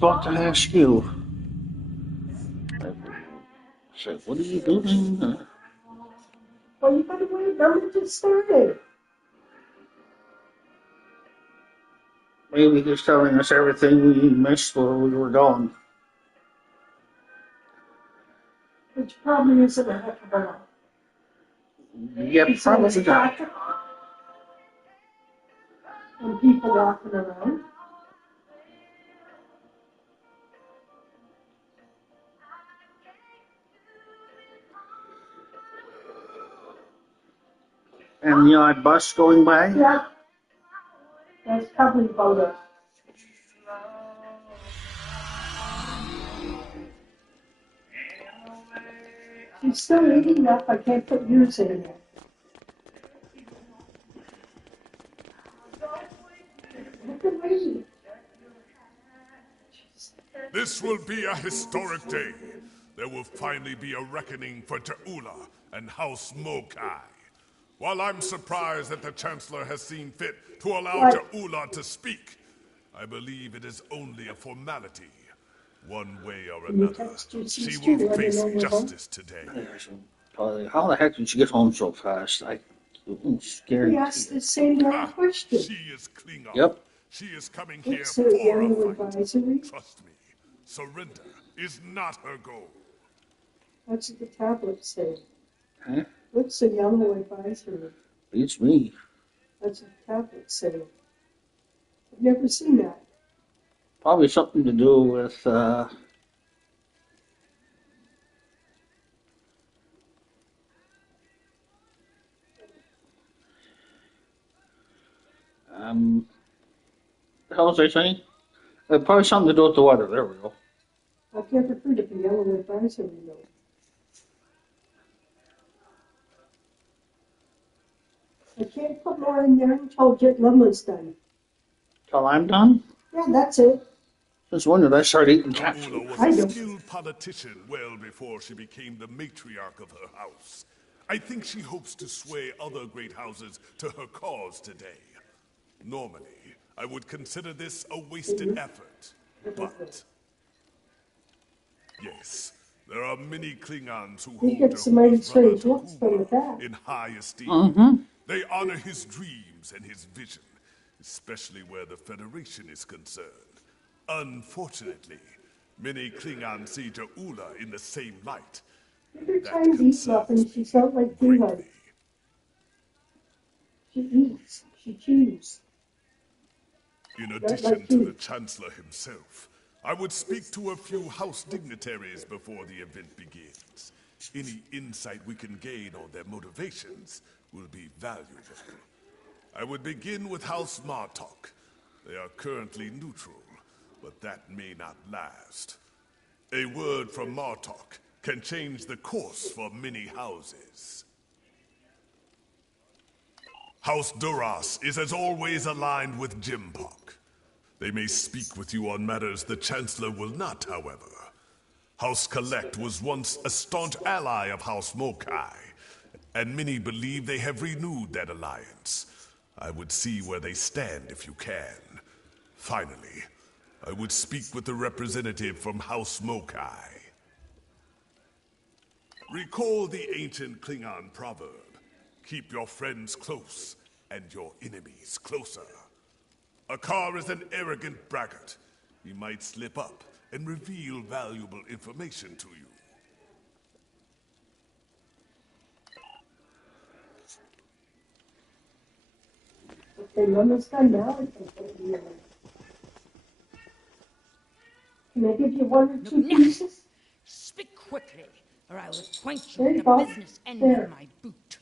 about to ask you. So, what are you doing? Well, you gotta wait. Remember to started. Maybe he's telling us everything we missed where we were going. Which probably isn't a heck of a lot. Yep, probably not. And people walking around. And the odd bus going by? Yeah. That's probably about it. She's still eating up. I can't put yours in there. Look at me. This will be a historic day. There will finally be a reckoning for Ta'ula and House Mokai. While I'm surprised that the Chancellor has seen fit to allow Ta'ula to speak, I believe it is only a formality. One way or another, she will face justice today. How the heck did you get home so fast? I'm scared. He asked the same question. She is Klingon. Yep. She is coming here It's for a a yellow fight. advisory. Trust me, surrender is not her goal. What's the tablet say? Huh? What's the yellow advisory? Beats me. What's the tablet say? I've never seen that. Probably something to do with, the hell was I saying? Probably something to do with the weather. There we go. I've never heard of a yellow advisory though. I can't put more in there until Jet Lemma's done. Till I'm done? Yeah, that's it. Just wondered I started eating cat Ta'ula food. was a skilled politician well before she became the matriarch of her house. I think she hopes to sway other great houses to her cause today. Normally, I would consider this a wasted effort, but... Yes, there are many Klingons who He hold gets some mighty strange looks from the back. in high esteem. They honor his dreams and his vision, especially where the Federation is concerned. Unfortunately, many Klingons see Ta'ula in the same light. Every time he eats nothing, she's not like Klingon. She eats, she chews. In addition to the Chancellor himself, I would speak to a few House dignitaries before the event begins. Any insight we can gain on their motivations will be valuable. I would begin with House Martok. They are currently neutral, but that may not last. A word from Martok can change the course for many houses. House Duras is as always aligned with Jimpok. They may speak with you on matters the Chancellor will not, however. House Collect was once a staunch ally of House Mokai, and many believe they have renewed that alliance. I would see where they stand if you can. Finally, I would speak with the representative from House Mokai. Recall the ancient Klingon proverb, keep your friends close and your enemies closer. A car is an arrogant braggart. He might slip up and reveal valuable information to you. Okay, Lemma's done now. I can put it in there. Can I give you one or two pieces? Speak quickly, or I will point you There at you the go. business end There. of my boot.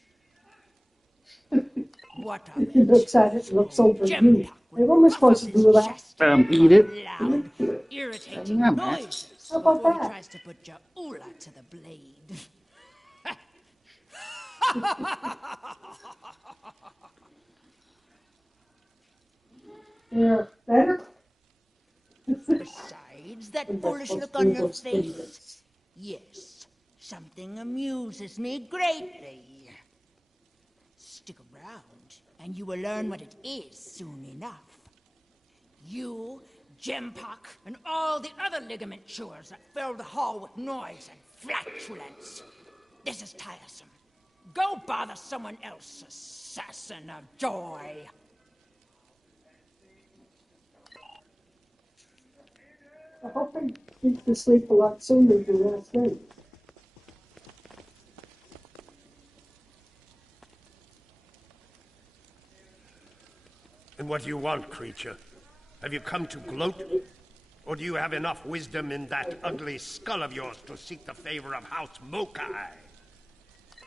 What a If he looks at it, looks over at you. Hey, what am I supposed to do with that? Eat it. Loud, irritating Yeah, man. noises How about before he that? tries to put Ja'ula to the blade. Yeah, better? Besides that foolish look on your face, yes, something amuses me greatly. Stick around, and you will learn what it is soon enough. You Gempock, and all the other ligament chewers that fill the hall with noise and flatulence. This is tiresome. Go bother someone else, assassin of joy. I hope I get to sleep a lot sooner than last night. And what do you want, creature? Have you come to gloat? Or do you have enough wisdom in that ugly skull of yours to seek the favor of House Mokai?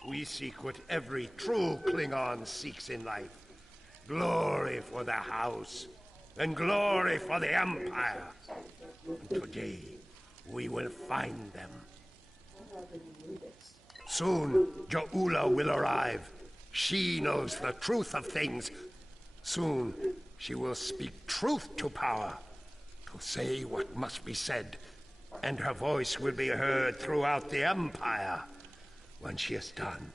We seek what every true Klingon seeks in life. Glory for the House, and glory for the Empire. And today, we will find them. Soon, Ja'ula will arrive. She knows the truth of things. Soon, she will speak truth to power, to say what must be said, and her voice will be heard throughout the Empire. When she is done,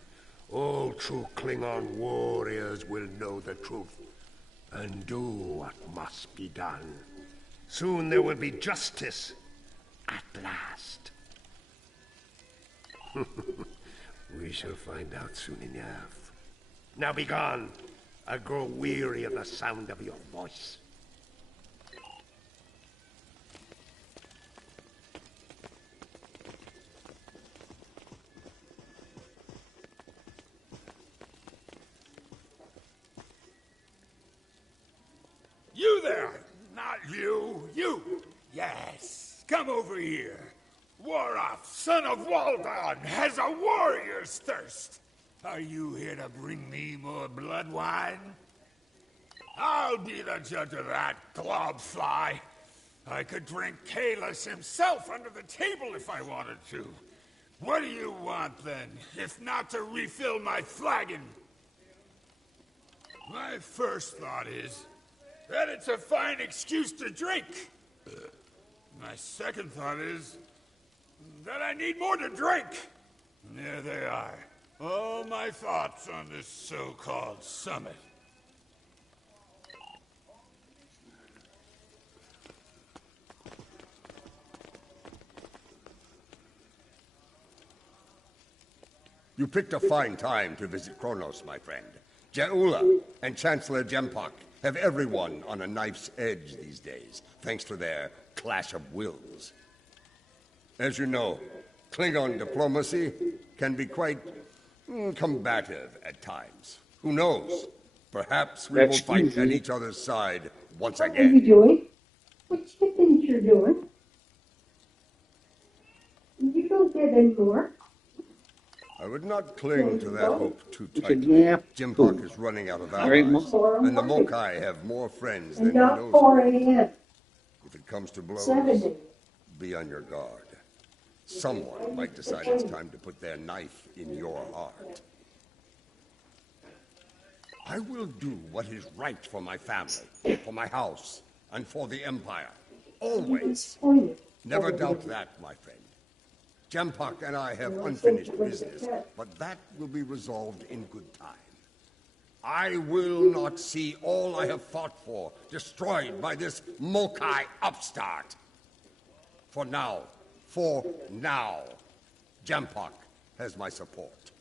all true Klingon warriors will know the truth, and do what must be done. Soon there will be justice, at last. We shall find out soon enough. Now be gone. I grow weary of the sound of your voice. You there! Not you! You! Yes! Come over here! Warath, son of Waldon, has a warrior's thirst! Are you here to bring me more blood wine? I'll be the judge of that, globfly. I could drink Kalis himself under the table if I wanted to. What do you want, then, if not to refill my flagon? My first thought is that it's a fine excuse to drink. My second thought is that I need more to drink. And there they are. All my thoughts on this so-called summit. You picked a fine time to visit Kronos, my friend. Ja'ula and Chancellor Gempock have everyone on a knife's edge these days, thanks to their clash of wills. As you know, Klingon diplomacy can be quite combative at times. Who knows? Perhaps we will fight at each other's side once again. What are you doing? What do you think you're doing? You don't get any more. I would not cling to that hope too Okay, tightly. yeah. Jimpock is running out of Very allies, much. and the Mokai have more friends than And he not knows. 4 a.m. If it comes to blows, 70. be on your guard. Someone might decide it's time to put their knife in your heart. I will do what is right for my family, for my house, and for the Empire. Always. Disappointed. Never doubt that, my friend. Gempock and I have unfinished business, but that will be resolved in good time. I will not see all I have fought for destroyed by this Mokai upstart. For now, Gempock has my support.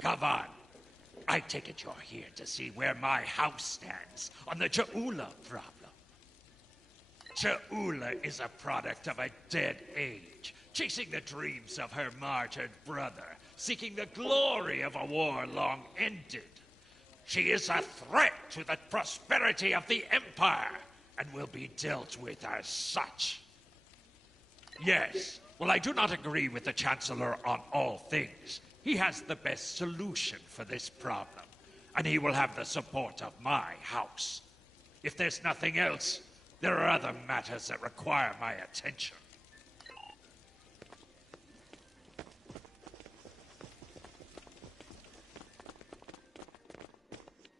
Kavan, I take it you're here to see where my house stands on the Ja'ula problem. Ja'ula is a product of a dead age, chasing the dreams of her martyred brother, seeking the glory of a war long ended. She is a threat to the prosperity of the Empire, and will be dealt with as such. Yes, well, I do not agree with the Chancellor on all things. He has the best solution for this problem, and he will have the support of my house. If there's nothing else, there are other matters that require my attention.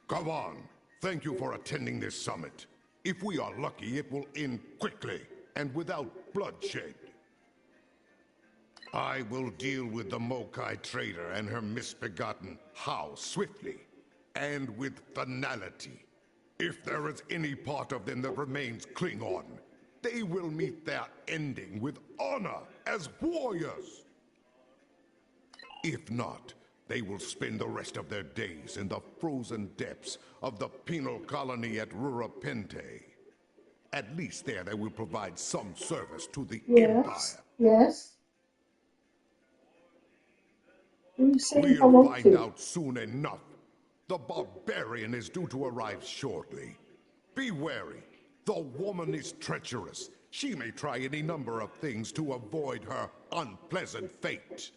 Kavan, thank you for attending this summit. If we are lucky, it will end quickly and without bloodshed. I will deal with the Mokai trader and her misbegotten house swiftly and with finality. If there is any part of them that remains Klingon, they will meet their ending with honor as warriors. If not, they will spend the rest of their days in the frozen depths of the penal colony at Rurapente. At least there they will provide some service to the Empire. Yes. Who said I We'll want find to? out soon enough. The barbarian is due to arrive shortly. Be wary. The woman is treacherous. She may try any number of things to avoid her unpleasant fate.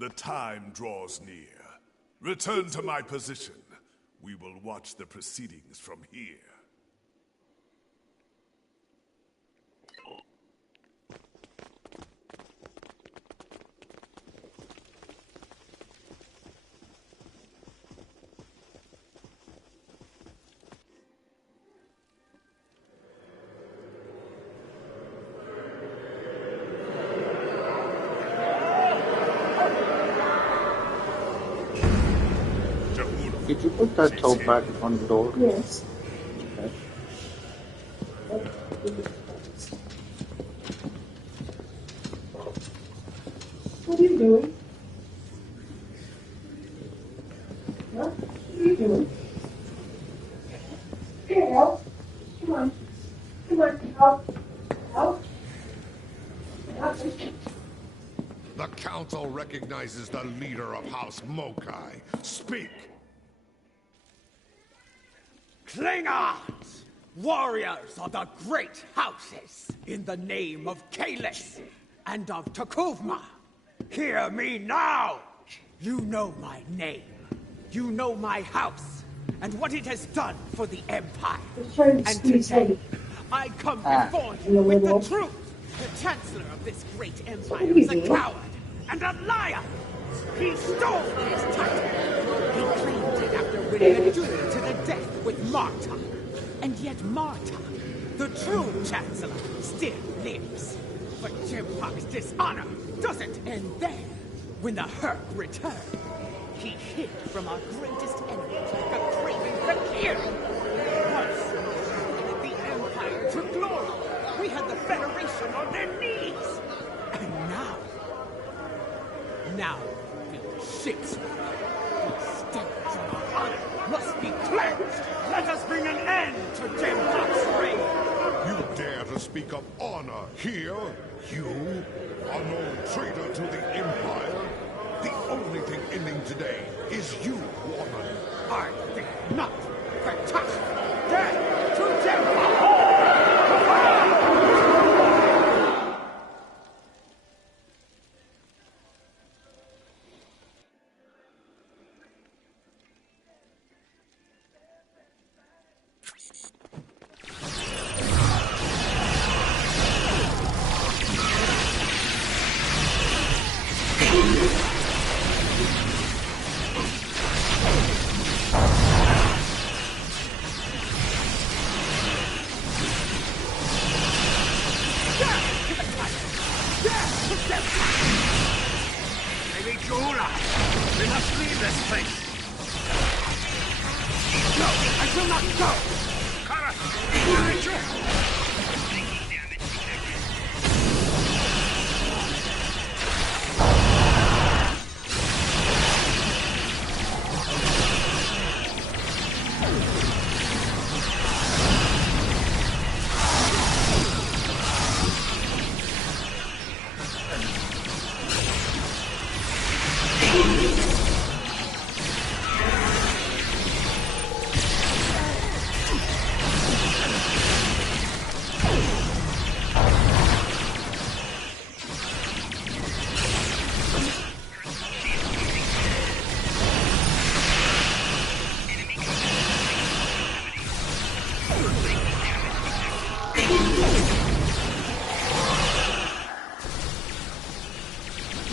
The time draws near. Return to my position. We will watch the proceedings from here. Did you put that toe back on the door? Yes. Okay. What are you doing? What are you doing? Here, help. Come on. Come on, help. Help. Help. The Council recognizes the leader of House Mokai. Speak! Klingons! Warriors of the great houses, in the name of Kalis and of Takuvma, hear me now! You know my name. You know my house, and what it has done for the Empire. Trying to And squeeze today, heavy. I come before in you the with the middle. truth. The Chancellor of this great Empire What are is a you doing? coward and a liar. He stole his title. He claimed it after winning a duel to the death with Marta. And yet Marta, the true Chancellor, still lives. But Jimpok's dishonor doesn't end there. When the Herc returned, he hid from our greatest enemy like a craven fakir. Once the Empire took glory. We had the Federation on their knees. And now the ships, the stains of our honor must be cleansed. Let us bring an end to Jimpok's reign. You dare to speak of honor here? You, an old traitor to the Empire? The only thing ending today is you, woman. I think not. Fantastic. Death to Jimpok! Maybe Jula. We must leave this place. No, I will not go. Kara, behind you.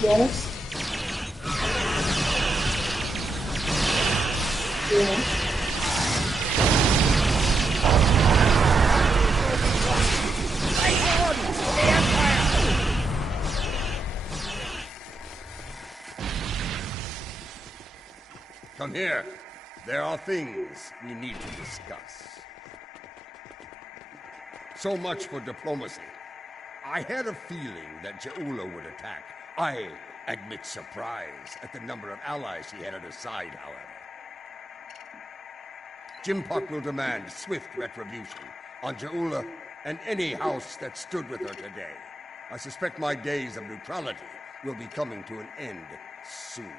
Yes. Yes. Come here. There are things we need to discuss. So much for diplomacy. I had a feeling that Je'ula would attack. I admit surprise at the number of allies he had at his side, however. Jimpock will demand swift retribution on Je'ula and any house that stood with her today. I suspect my days of neutrality will be coming to an end soon.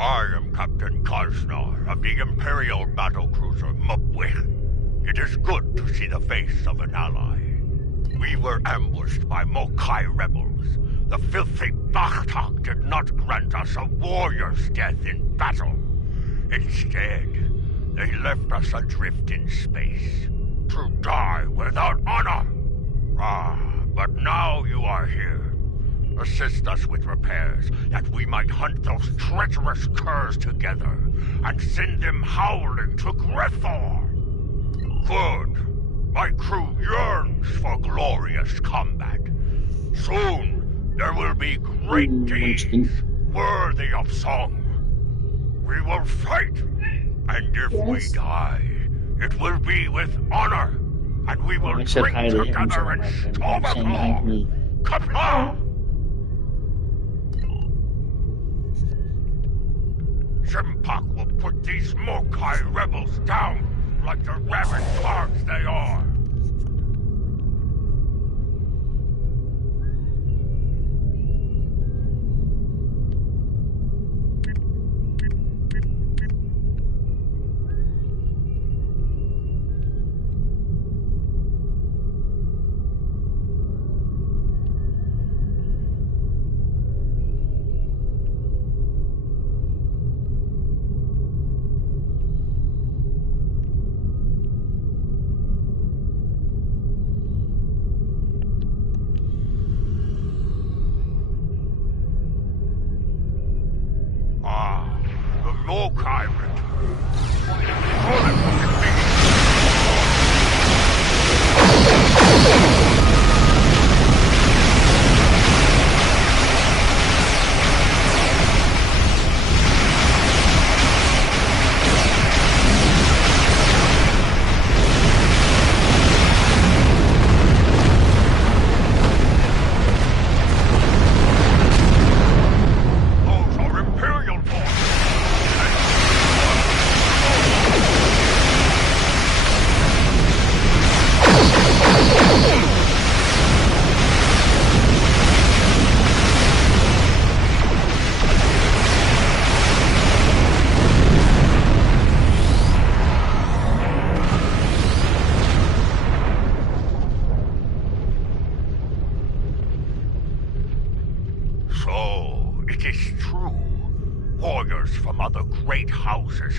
I am Captain Karsnar of the Imperial battlecruiser Mupwich. It is good to see the face of an ally. We were ambushed by Mokai rebels. The filthy Bachtak did not grant us a warrior's death in battle. Instead, they left us adrift in space, to die without honor. But now you are here. Assist us with repairs, that we might hunt those treacherous curs together, and send them howling to Grethor. Good. My crew yearns for glorious combat. Soon, there will be great deeds, worthy of song. We will fight, and if we die, it will be with honor, and we will drink together and storm all. Kapla! Jimpock will put these Mokai rebels down like the rabid dogs they are.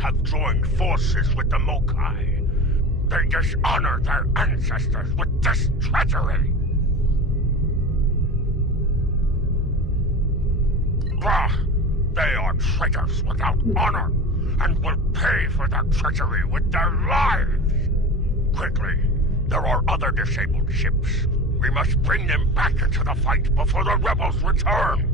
Have joined forces with the Mokai. They dishonor their ancestors with this treachery. They are traitors without honor, and will pay for their treachery with their lives. Quickly, there are other disabled ships. We must bring them back into the fight before the rebels return.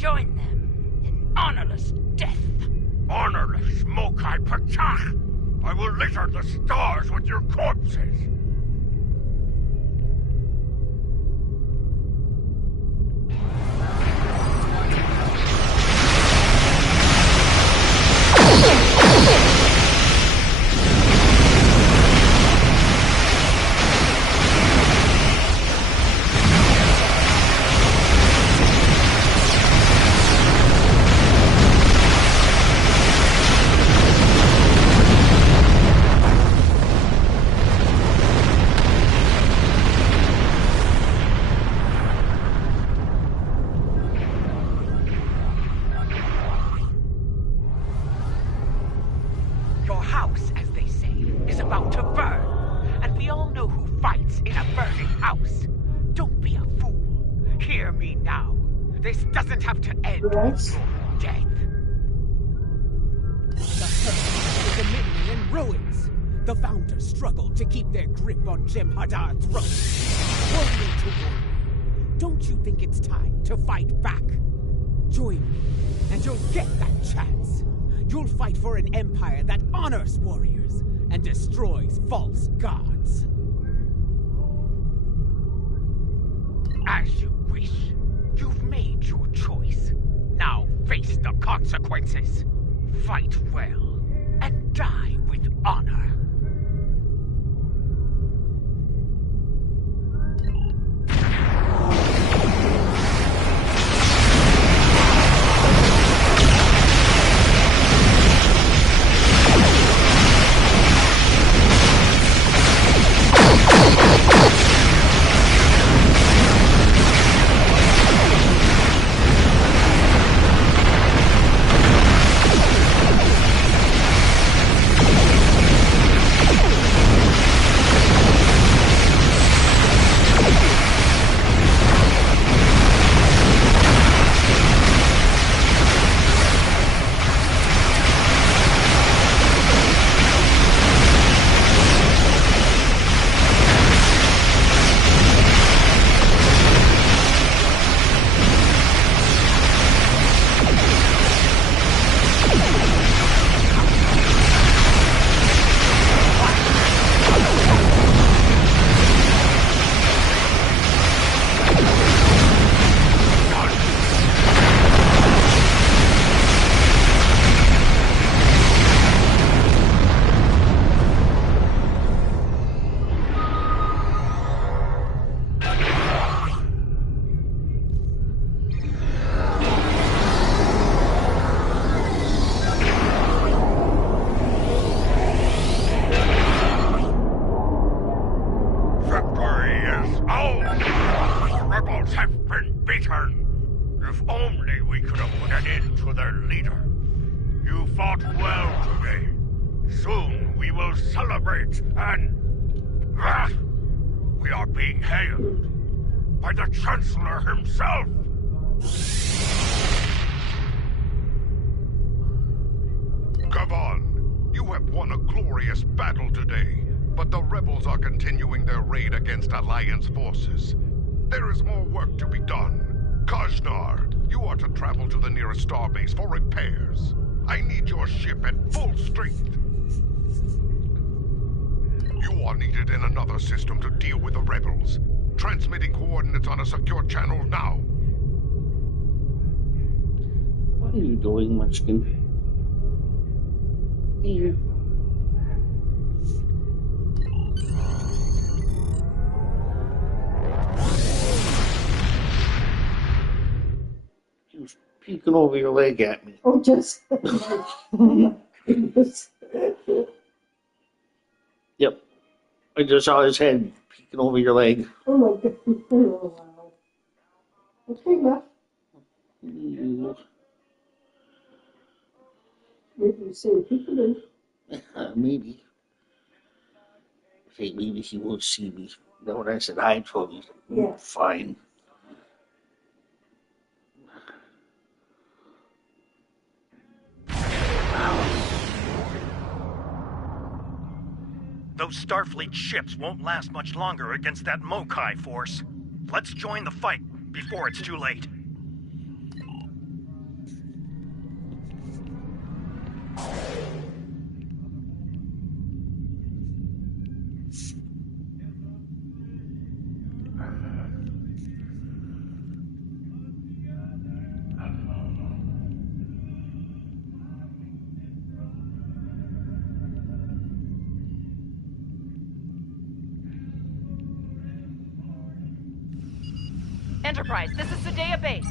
join them in honorless death. Honorless Mokai Pachach! I will litter the stars with your corpses! Your house, as they say, is about to burn. And we all know who fights in a burning house. Don't be a fool. Hear me now. This doesn't have to end with your death. The Earth is a dominion in ruins. The founders struggled to keep their grip on Jem'Hadar's throat. Warrior to warrior, don't you think it's time to fight back? Join me, and you'll get that chance. You'll fight for an empire that honors warriors and destroys false gods. As you wish. You've made your choice. Now face the consequences. Fight well and die with honor. If only we could have put an end to their leader. You fought well today. Soon we will celebrate and... we are being hailed by the Chancellor himself. Gavan, you have won a glorious battle today, but the rebels are continuing their raid against Alliance forces. There is more work to be done. Kajnar, you are to travel to the nearest starbase for repairs. I need your ship at full strength. You are needed in another system to deal with the rebels. Transmitting coordinates on a secure channel now. What are you doing, Munchkin? Here. He was peeking over your leg at me. Oh, just. Oh my goodness. Yep. I just saw his head peeking over your leg. Oh my goodness. Oh, wow. Okay, Matt. Maybe you say people in. Maybe. Hey, maybe he will see me. Then when I said hi to him, Yeah. fine. Those Starfleet ships won't last much longer against that Mokai force. Let's join the fight before it's too late. Enterprise, this is Sadea Base.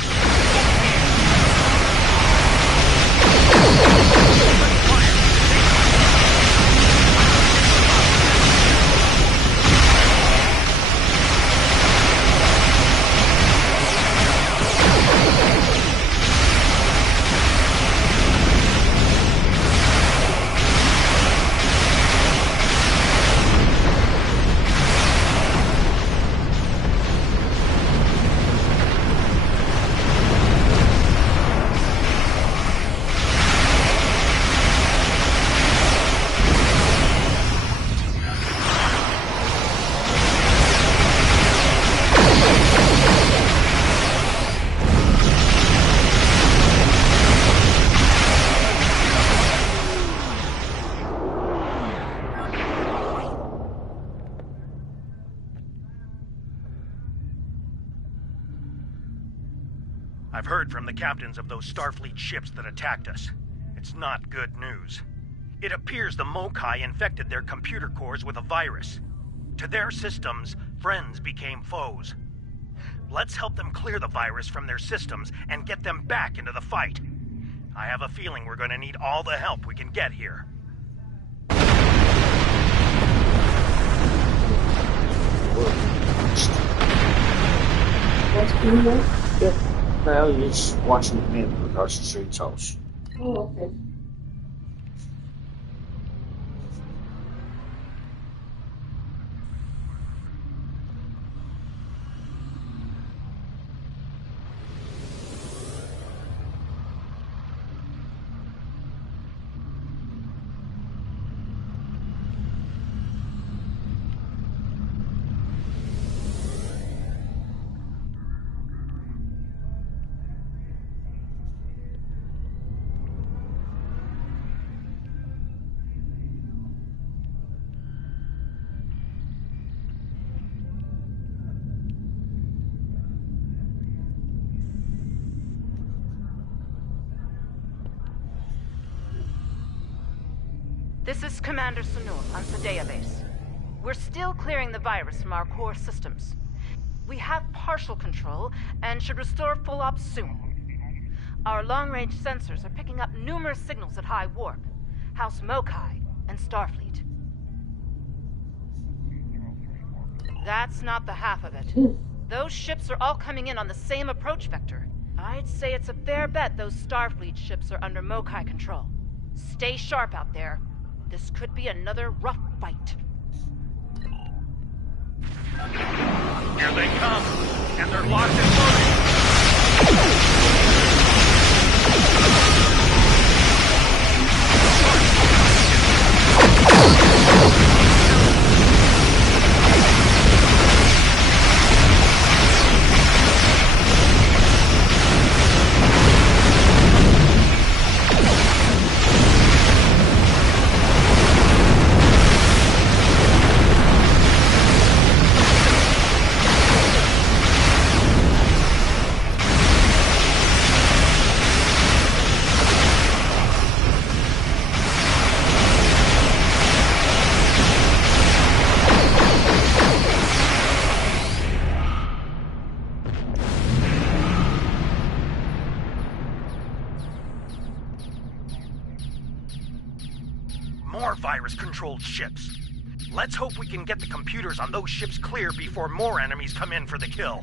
I've heard from the captains of those Starfleet ships that attacked us. It's not good news. It appears the Mokai infected their computer cores with a virus. To their systems, friends became foes. Let's help them clear the virus from their systems and get them back into the fight. I have a feeling we're going to need all the help we can get here. What's going on? Yep. Now he's watching the man across the street's house. Oh, okay. This is Commander Sunul on Sadea Base. We're still clearing the virus from our core systems. We have partial control and should restore full ops soon. Our long-range sensors are picking up numerous signals at high warp, House Mokai, and Starfleet. That's not the half of it. Those ships are all coming in on the same approach vector. I'd say it's a fair bet those Starfleet ships are under Mokai control. Stay sharp out there. This could be another rough fight. Here they come, and they're locked and loaded. More virus-controlled ships. Let's hope we can get the computers on those ships clear before more enemies come in for the kill.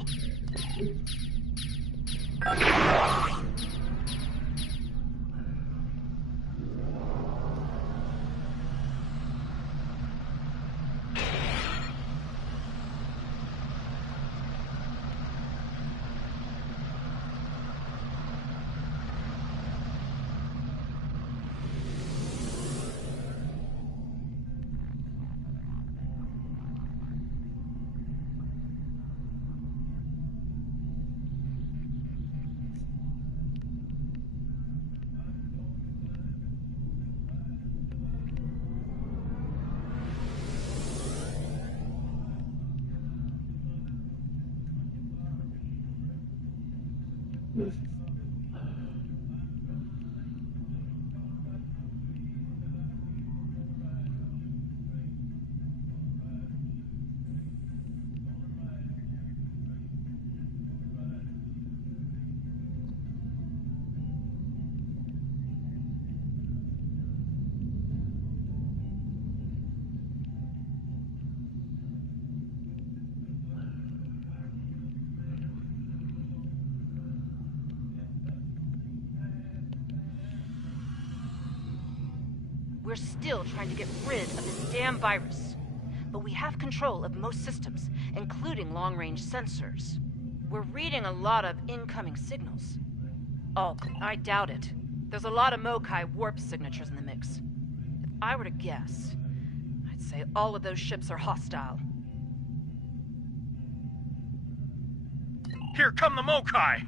We're still trying to get rid of this damn virus. But we have control of most systems, including long-range sensors. We're reading a lot of incoming signals. Oh, I doubt it. There's a lot of Mokai warp signatures in the mix. If I were to guess, I'd say all of those ships are hostile. Here come the Mokai!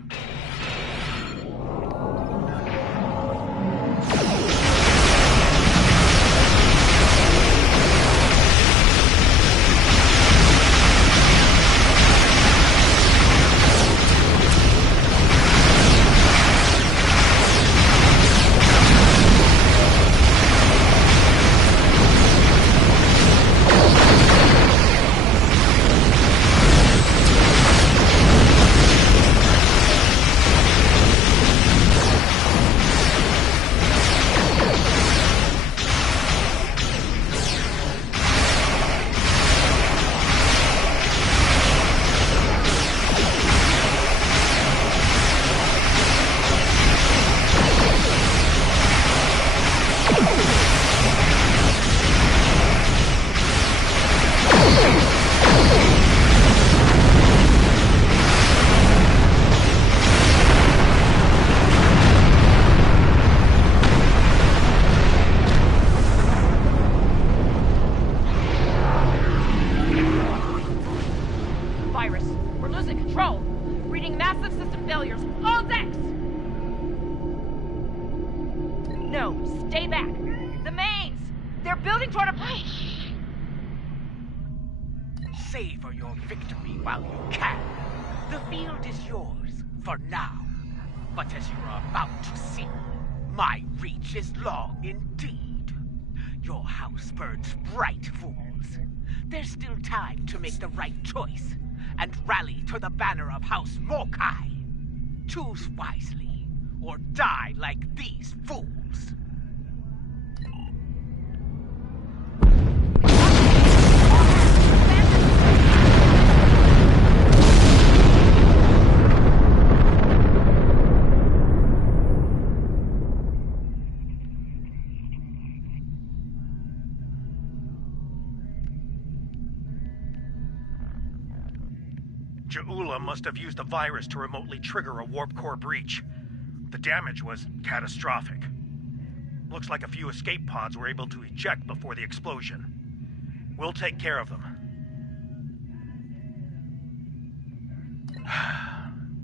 Savor your victory while you can. The field is yours, for now. But as you're about to see, my reach is long indeed. Your house burns bright, fools. There's still time to make the right choice, and rally to the banner of House Mokai. Choose wisely, or die like these fools. Ja'ula must have used a virus to remotely trigger a warp core breach. The damage was catastrophic. Looks like a few escape pods were able to eject before the explosion. We'll take care of them.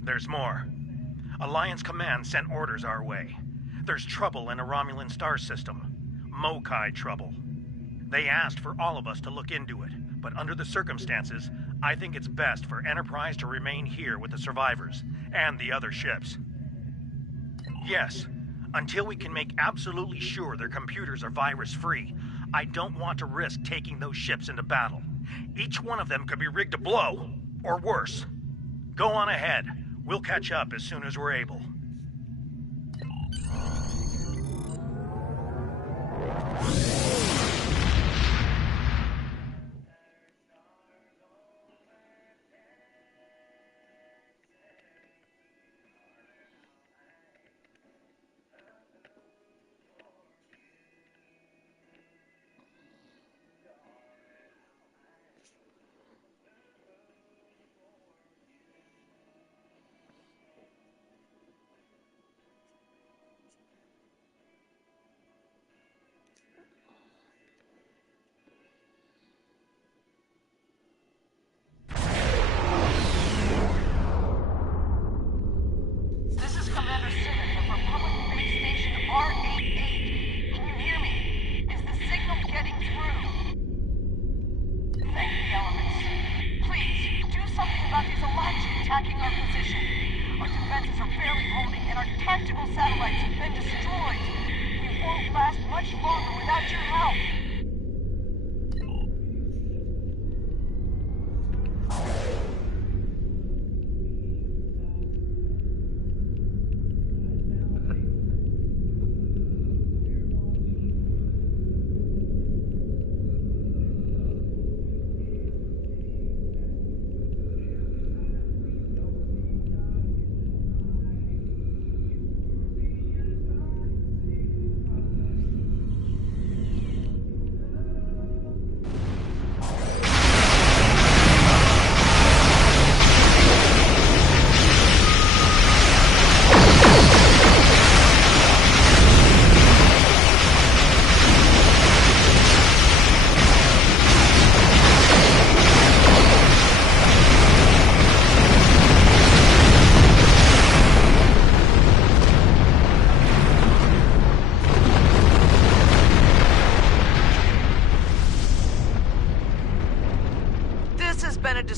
There's more. Alliance Command sent orders our way. There's trouble in a Romulan star system. Mokai trouble. They asked for all of us to look into it, but under the circumstances, I think it's best for Enterprise to remain here with the survivors and the other ships. Yes, until we can make absolutely sure their computers are virus-free, I don't want to risk taking those ships into battle. Each one of them could be rigged to blow, or worse. Go on ahead. We'll catch up as soon as we're able.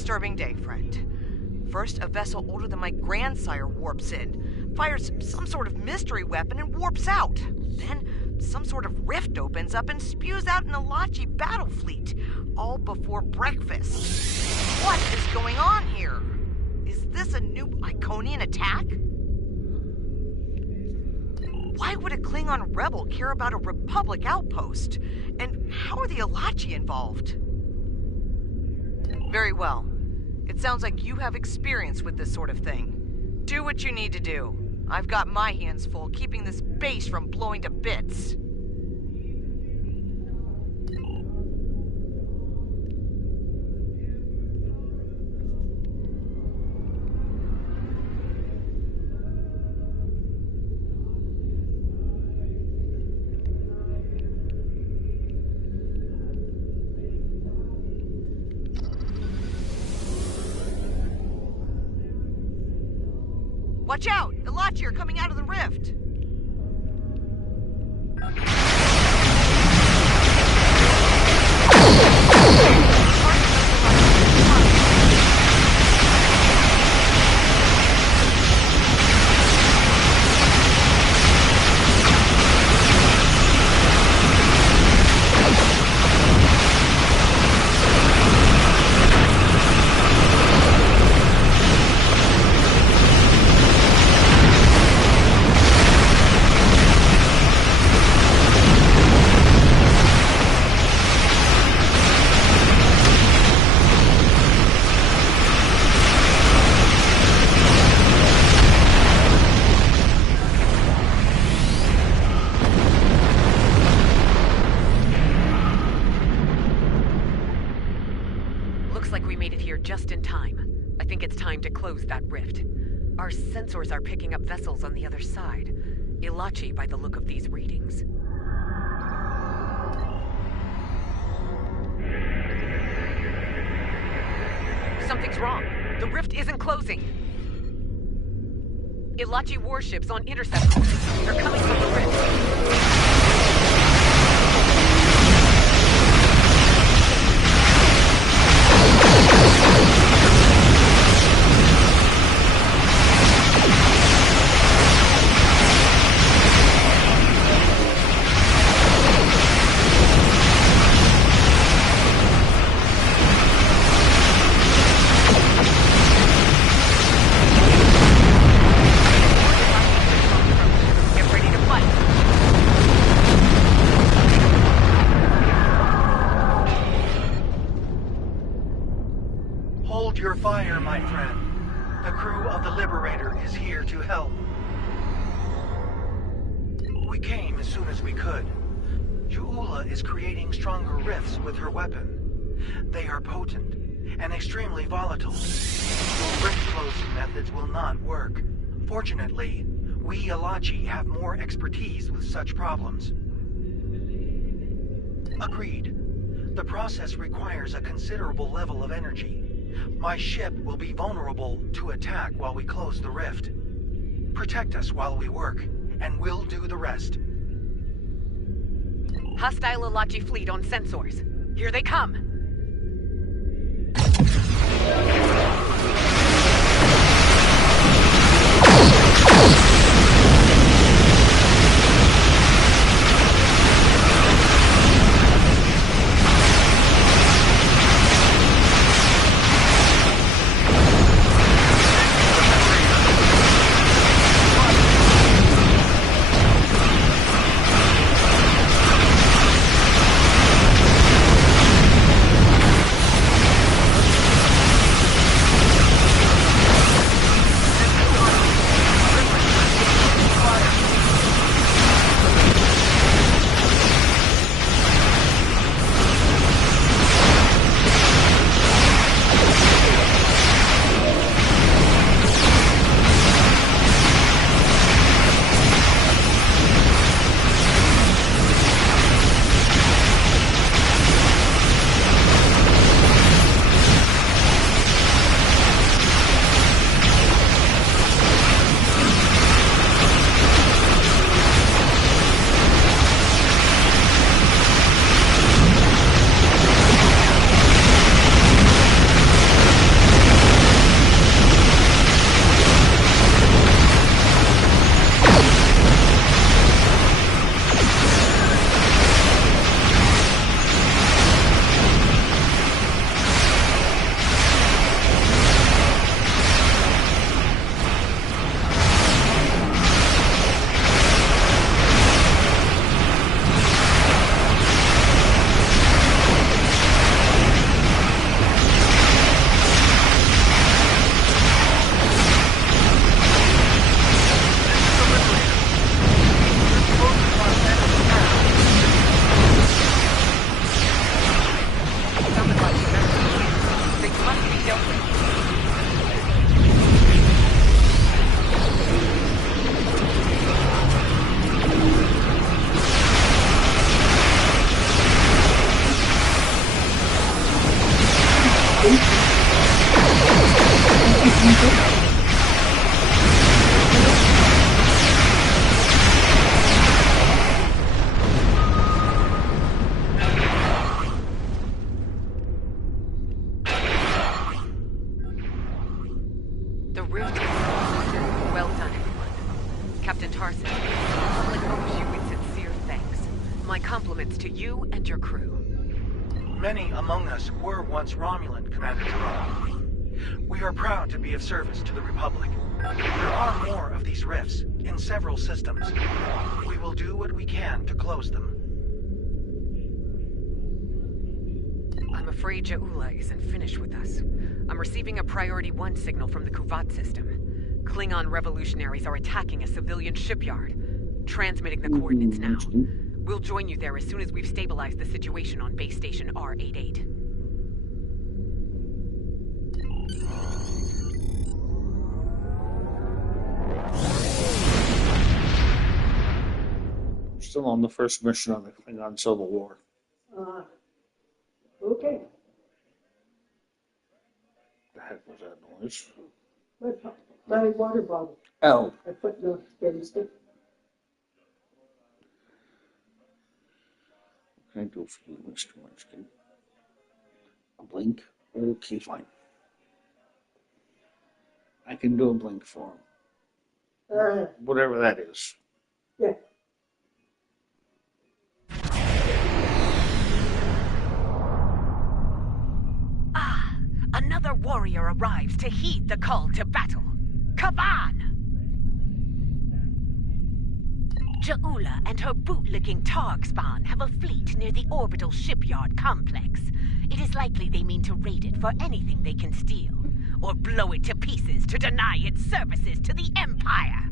disturbing day, friend. First, a vessel older than my grandsire warps in, fires some sort of mystery weapon and warps out. Then, some sort of rift opens up and spews out an Elachi battle fleet, all before breakfast. What is going on here? Is this a new Iconian attack? Why would a Klingon rebel care about a Republic outpost? And how are the Elachi involved? Very well. It sounds like you have experience with this sort of thing. Do what you need to do. I've got my hands full keeping this base from blowing to bits. Watch out! Elachi are coming out of the rift! Just in time. I think it's time to close that rift. Our sensors are picking up vessels on the other side. Elachi by the look of these readings. Something's wrong. The rift isn't closing. Elachi warships on intercept course. They're coming from the rift. Hold your fire, my friend. The crew of the Liberator is here to help. We came as soon as we could. Ju'ula is creating stronger rifts with her weapon. They are potent and extremely volatile. Your rift closing methods will not work. Fortunately, we Elachi have more expertise with such problems. Agreed. The process requires a considerable level of energy. My ship will be vulnerable to attack while we close the rift. Protect us while we work, and we'll do the rest. Hostile Elachi fleet on sensors. Here they come. Republic owes you its sincere thanks. My compliments to you and your crew. Many among us were once Romulan, Commander Jerome. We are proud to be of service to the Republic. There are more of these rifts in several systems. We will do what we can to close them. I'm afraid Jaula isn't finished with us. I'm receiving a Priority 1 signal from the Quadrant system. Klingon revolutionaries are attacking a civilian shipyard. Transmitting the coordinates now. We'll join you there as soon as we've stabilized the situation on base station R88. Still on the first mission on the Klingon Civil War. Okay. The heck was that noise? My water bottle. Oh. I put no steady stick. What can I do for you, Mr. Munchkin? A blink? Okay, fine. I can do a blink for him. Whatever that is. Yeah. Another warrior arrives to heed the call to battle. Kavan! Jaula and her bootlicking Targ spawn have a fleet near the orbital shipyard complex. It is likely they mean to raid it for anything they can steal, or blow it to pieces to deny its services to the Empire.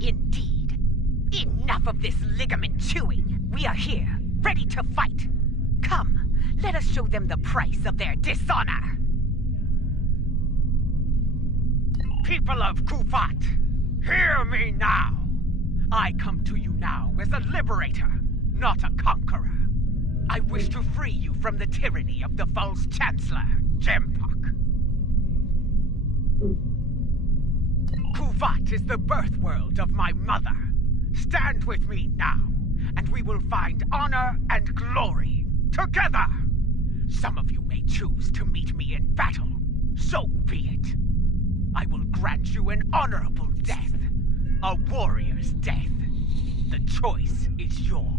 Indeed. Enough of this ligament chewing. We are here, ready to fight. Come, let us show them the price of their dishonor. People of Kufat, hear me now. I come to you now as a liberator, not a conqueror. I wish to free you from the tyranny of the false Chancellor, Jempak. Kufat is the birth world of my mother. Stand with me now, and we will find honor and glory together. Some of you may choose to meet me in battle. So be it. I will grant you an honorable death. A warrior's death. The choice is yours.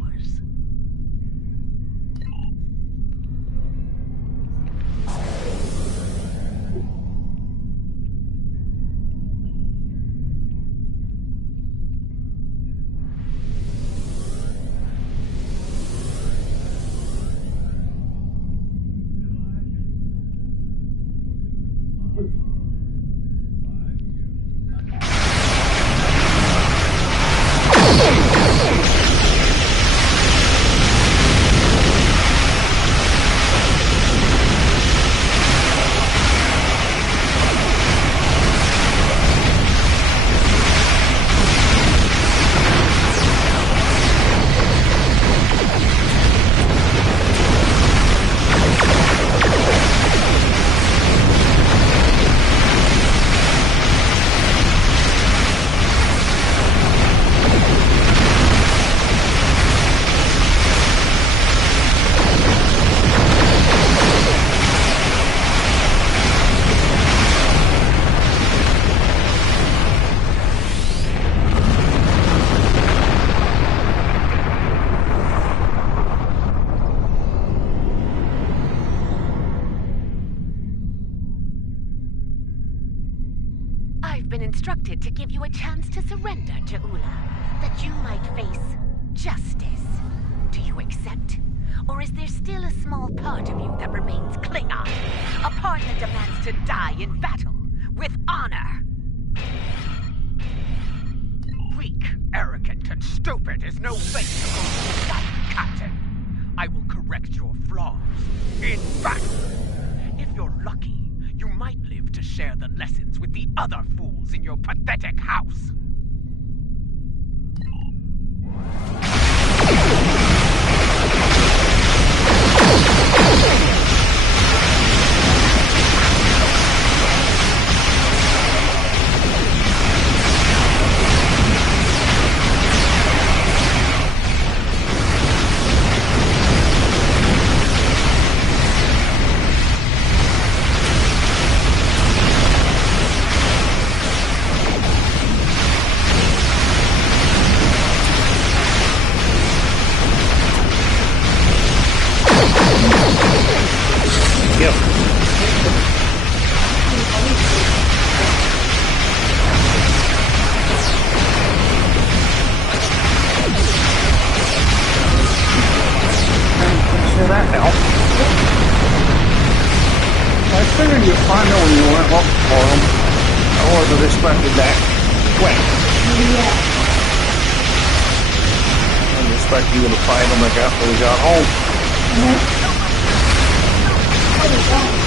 Instructed to give you a chance to surrender, Jaula, that you might face justice. Do you accept? Or is there still a small part of you that remains Klingon? A part that demands to die in battle, with honor? Weak, arrogant, and stupid is no face to go to die, Captain. I will correct your flaws in battle. If you're lucky, you might live to share the lessons with the other fools in your pathetic house. expected that quick. Yeah. I didn't expect you to fight him like after we got home. What is that?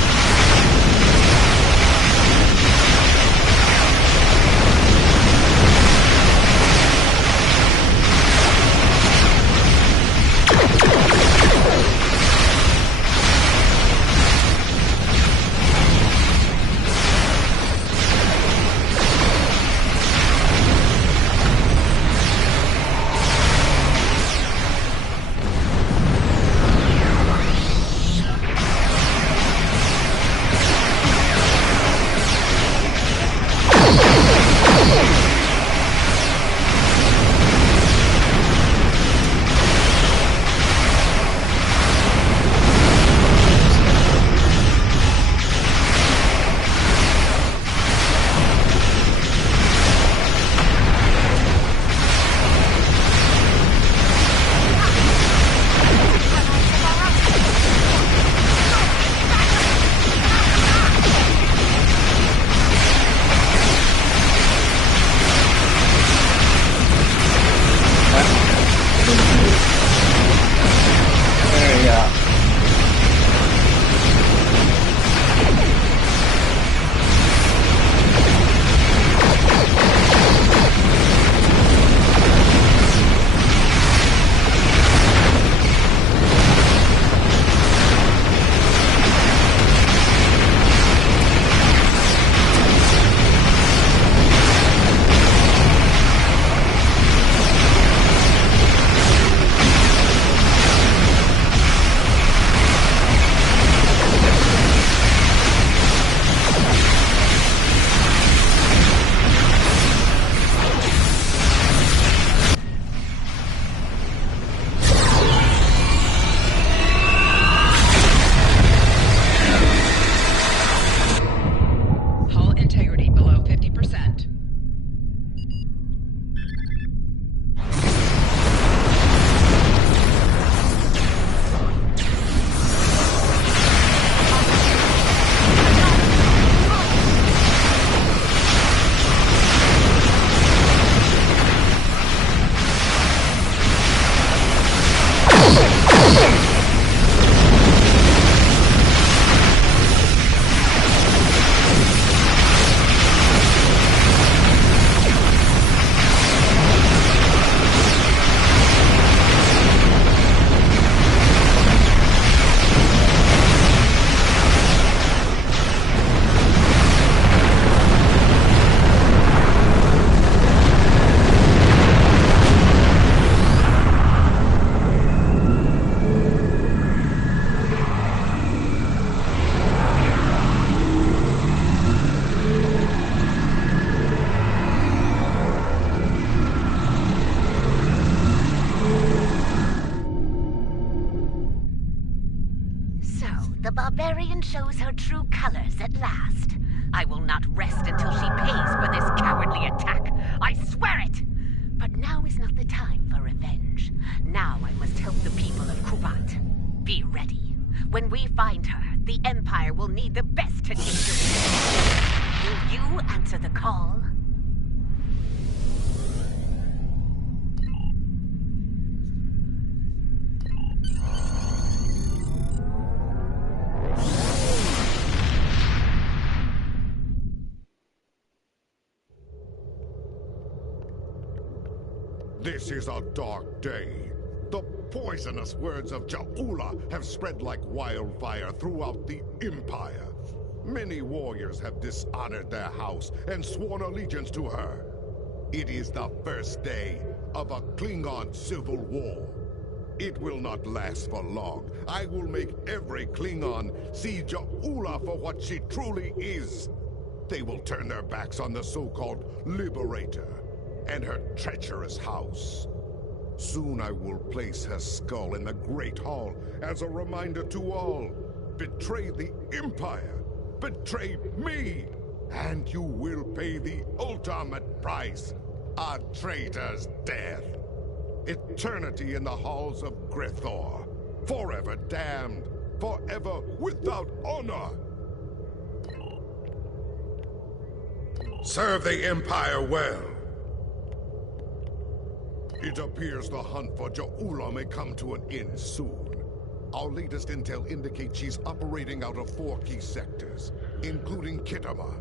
The barbarian shows her true colors at last. I will not rest until she pays for this cowardly attack. I swear it! But now is not the time for revenge. Now I must help the people of Quadrant. Be ready. When we find her, the Empire will need the best to teach her. Will you answer the call? This is a dark day. The poisonous words of Ja'ula have spread like wildfire throughout the Empire. Many warriors have dishonored their house and sworn allegiance to her. It is the first day of a Klingon civil war. It will not last for long. I will make every Klingon see Ja'ula for what she truly is. They will turn their backs on the so-called Liberator and her treacherous house. Soon I will place her skull in the Great Hall as a reminder to all. Betray the Empire, betray me, and you will pay the ultimate price, a traitor's death. Eternity in the halls of Grithor, forever damned, forever without honor. Serve the Empire well. It appears the hunt for Ja'ula may come to an end soon. Our latest intel indicates she's operating out of 4 key sectors, including Kitama.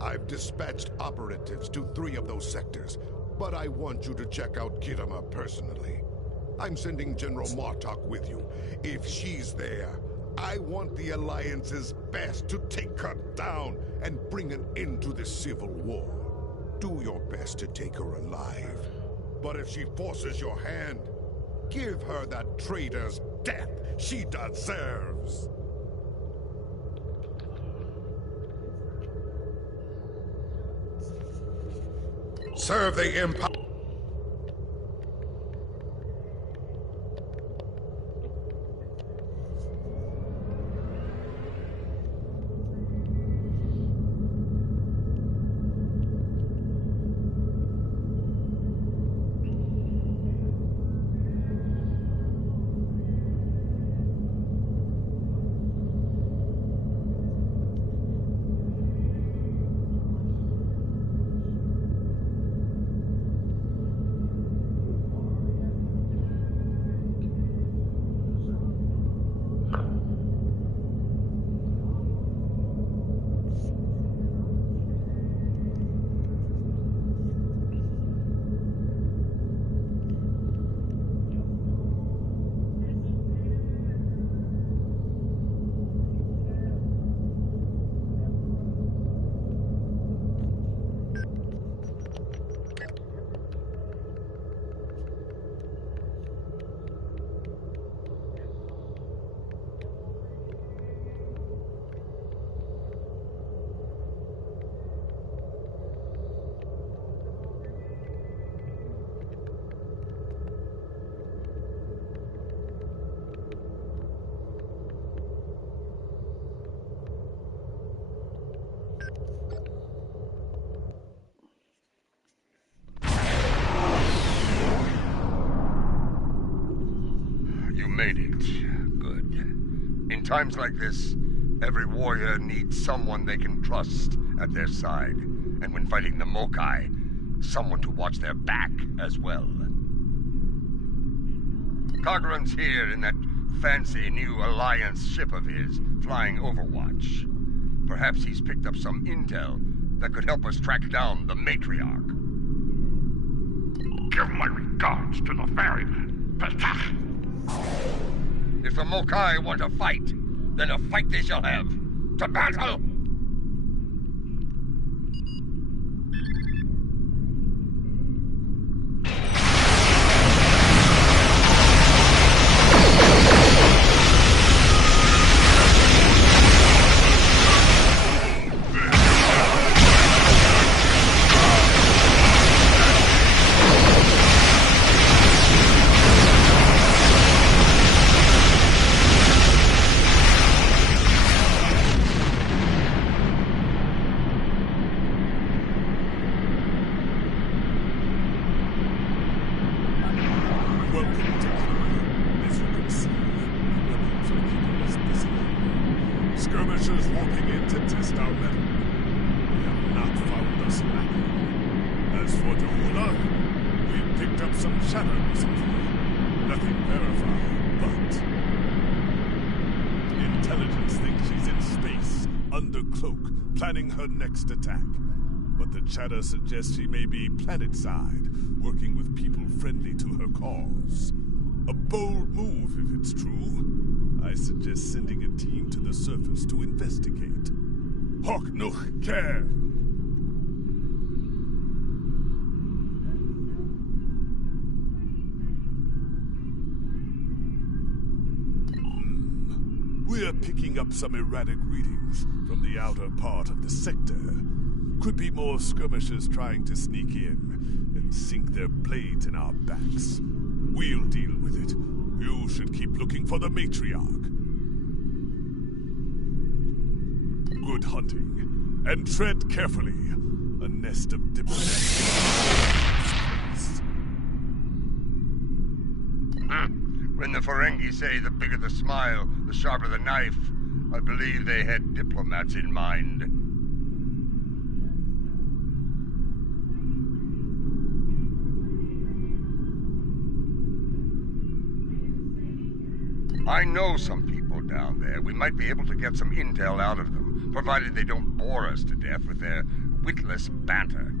I've dispatched operatives to 3 of those sectors, but I want you to check out Kitama personally. I'm sending General Martok with you. If she's there, I want the Alliance's best to take her down and bring an end to this civil war. Do your best to take her alive. But if she forces your hand, give her that traitor's death she deserves. Serve the Empire. Made it. Good. In times like this, every warrior needs someone they can trust at their side. And when fighting the Mokai, someone to watch their back as well. Quadrant's here in that fancy new Alliance ship of his, flying Overwatch. Perhaps he's picked up some intel that could help us track down the Matriarch. Give my regards to the ferryman, Petach. If the Mokai want to fight, then a fight they shall have. To battle! Skirmishers walking in to test our metal. They have not found us lacking. As for Ja'ula, we've picked up some chatter recently. Nothing verified, but intelligence thinks she's in space, under cloak, planning her next attack. But the chatter suggests she may be planetside, working with people friendly to her cause. A bold move if it's true. I suggest sending a team to the surface to investigate. Hawk noch care! We're picking up some erratic readings from the outer part of the sector. Could be more skirmishers trying to sneak in and sink their blades in our backs. We'll deal with it. You should keep looking for the Matriarch. Good hunting. And tread carefully. A nest of diplomats. When the Ferengi say the bigger the smile, the sharper the knife, I believe they had diplomats in mind. I know some people down there. We might be able to get some intel out of them, provided they don't bore us to death with their witless banter.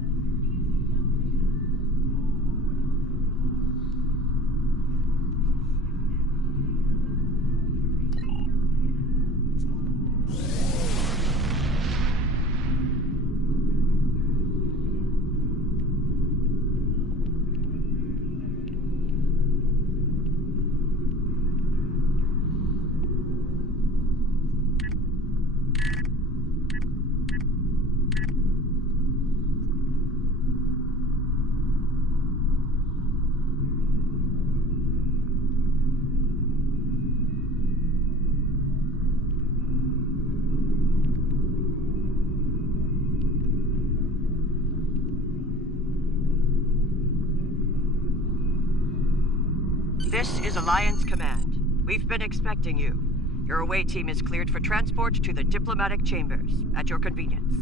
This is Alliance Command. We've been expecting you. Your away team is cleared for transport to the diplomatic chambers, at your convenience.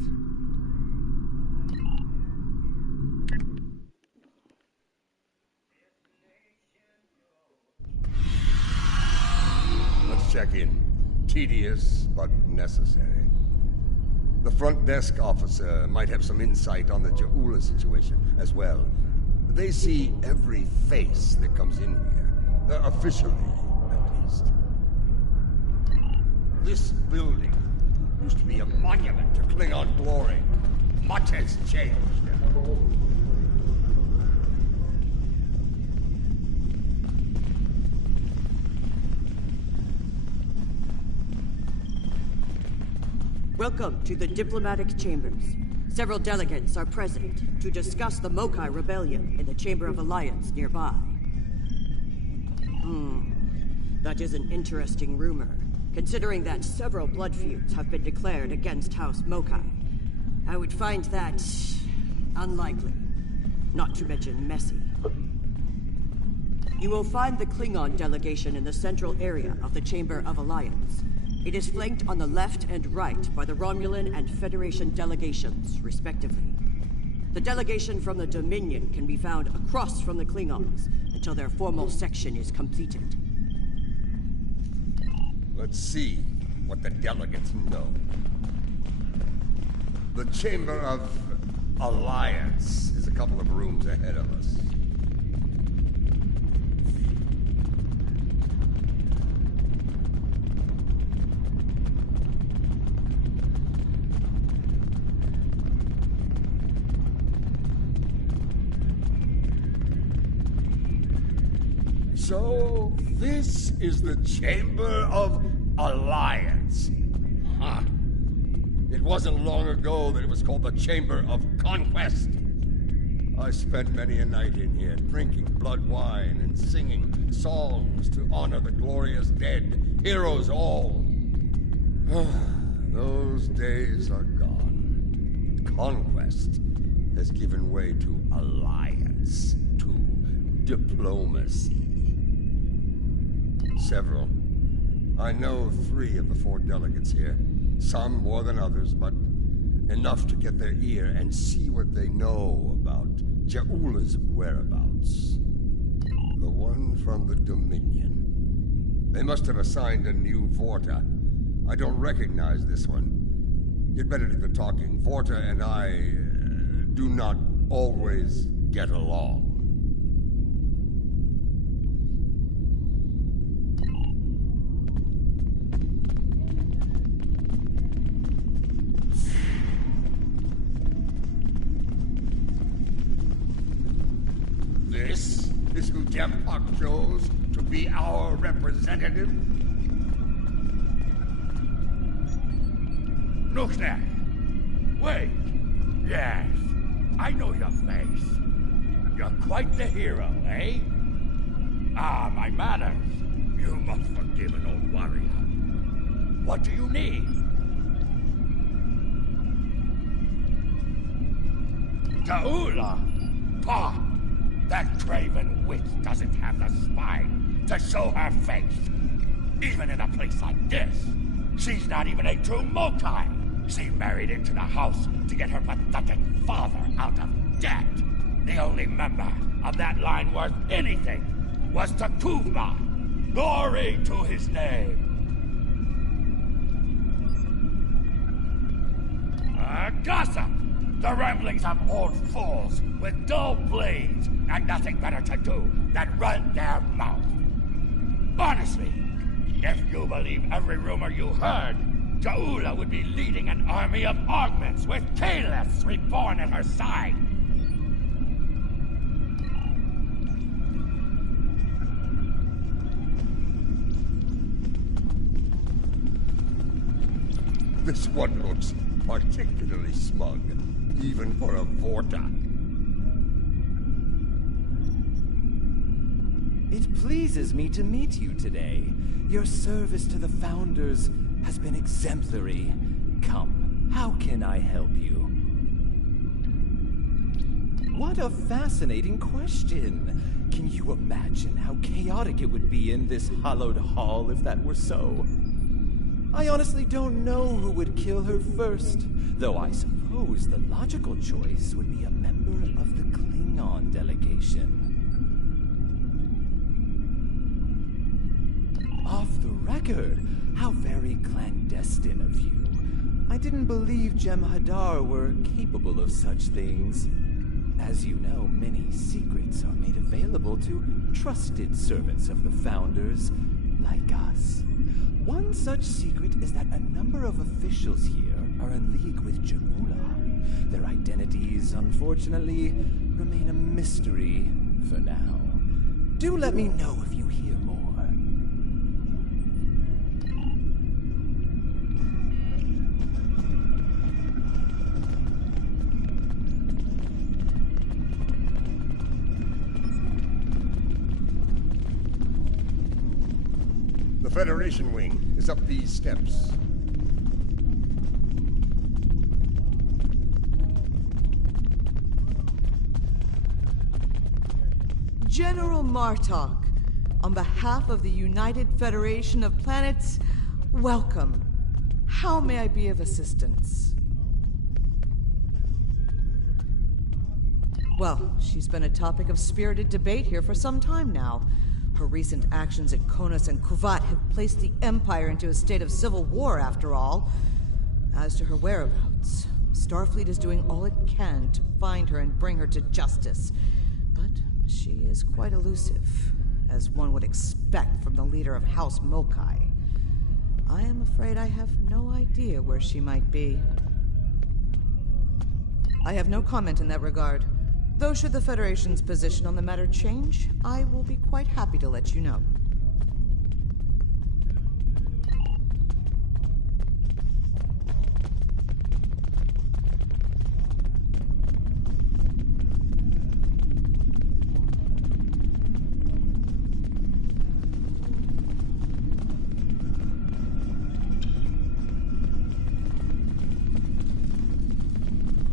Let's check in. Tedious, but necessary. The front desk officer might have some insight on the Ja'ula situation as well. They see every face that comes in here. Officially, at least. This building used to be a monument to Klingon glory. Much has changed. Welcome to the diplomatic chambers. Several delegates are present to discuss the Mokai rebellion in the Chamber of Alliance nearby. That is an interesting rumor, considering that several blood feuds have been declared against House Mokai. I would find that unlikely, not to mention messy. You will find the Klingon delegation in the central area of the Chamber of Alliance. It is flanked on the left and right by the Romulan and Federation delegations, respectively. The delegation from the Dominion can be found across from the Klingons until their formal section is completed. Let's see what the delegates know. The Chamber of Alliance is a couple of rooms ahead of us. So, this is the Chamber of Alliance. Huh. It wasn't long ago that it was called the Chamber of Conquest. I spent many a night in here, drinking blood wine and singing songs to honor the glorious dead, heroes all. Those days are gone. Conquest has given way to alliance, to diplomacy. Several. I know 3 of the 4 delegates here. Some more than others, but enough to get their ear and see what they know about Ja'ula's whereabouts. The one from the Dominion. They must have assigned a new Vorta. I don't recognize this one. You'd better do the talking. Vorta and I do not always get along. This is who Jempak chose to be our representative? Look there. Wait. Yes, I know your face. You're quite the hero, eh? Ah, my manners. You must forgive an old warrior. What do you need? Ja'ula! Pah! That craven witch doesn't have the spine to show her face. Even in a place like this, she's not even a true Mokai. She married into the house to get her pathetic father out of debt. The only member of that line worth anything was Takuvma. Glory to his name! Gossip! The ramblings of old fools with dull blades and nothing better to do than run their mouth. Honestly, if you believe every rumor you heard, Jaula would be leading an army of augments with Caliths reborn at her side. This one looks particularly smug, even for a Vorta. It pleases me to meet you today. Your service to the Founders has been exemplary. Come, how can I help you? What a fascinating question. Can you imagine how chaotic it would be in this hallowed hall if that were so? I honestly don't know who would kill her first, though I suppose the logical choice would be a member of the Klingon delegation. Off the record, how very clandestine of you. I didn't believe Jem'Hadar were capable of such things. As you know, many secrets are made available to trusted servants of the Founders, like us. One such secret is that a number of officials here are in league with Jaula. Their identities, unfortunately, remain a mystery for now. Do let me know if you hear more. The Federation wing is up these steps. General Martok, on behalf of the United Federation of Planets, welcome. How may I be of assistance? Well, she's been a topic of spirited debate here for some time now. Her recent actions at Konos and Kruvat have placed the Empire into a state of civil war, after all. As to her whereabouts, Starfleet is doing all it can to find her and bring her to justice. But she is quite elusive, as one would expect from the leader of House Mokai. I am afraid I have no idea where she might be. I have no comment in that regard. Though should the Federation's position on the matter change, I will be quite happy to let you know.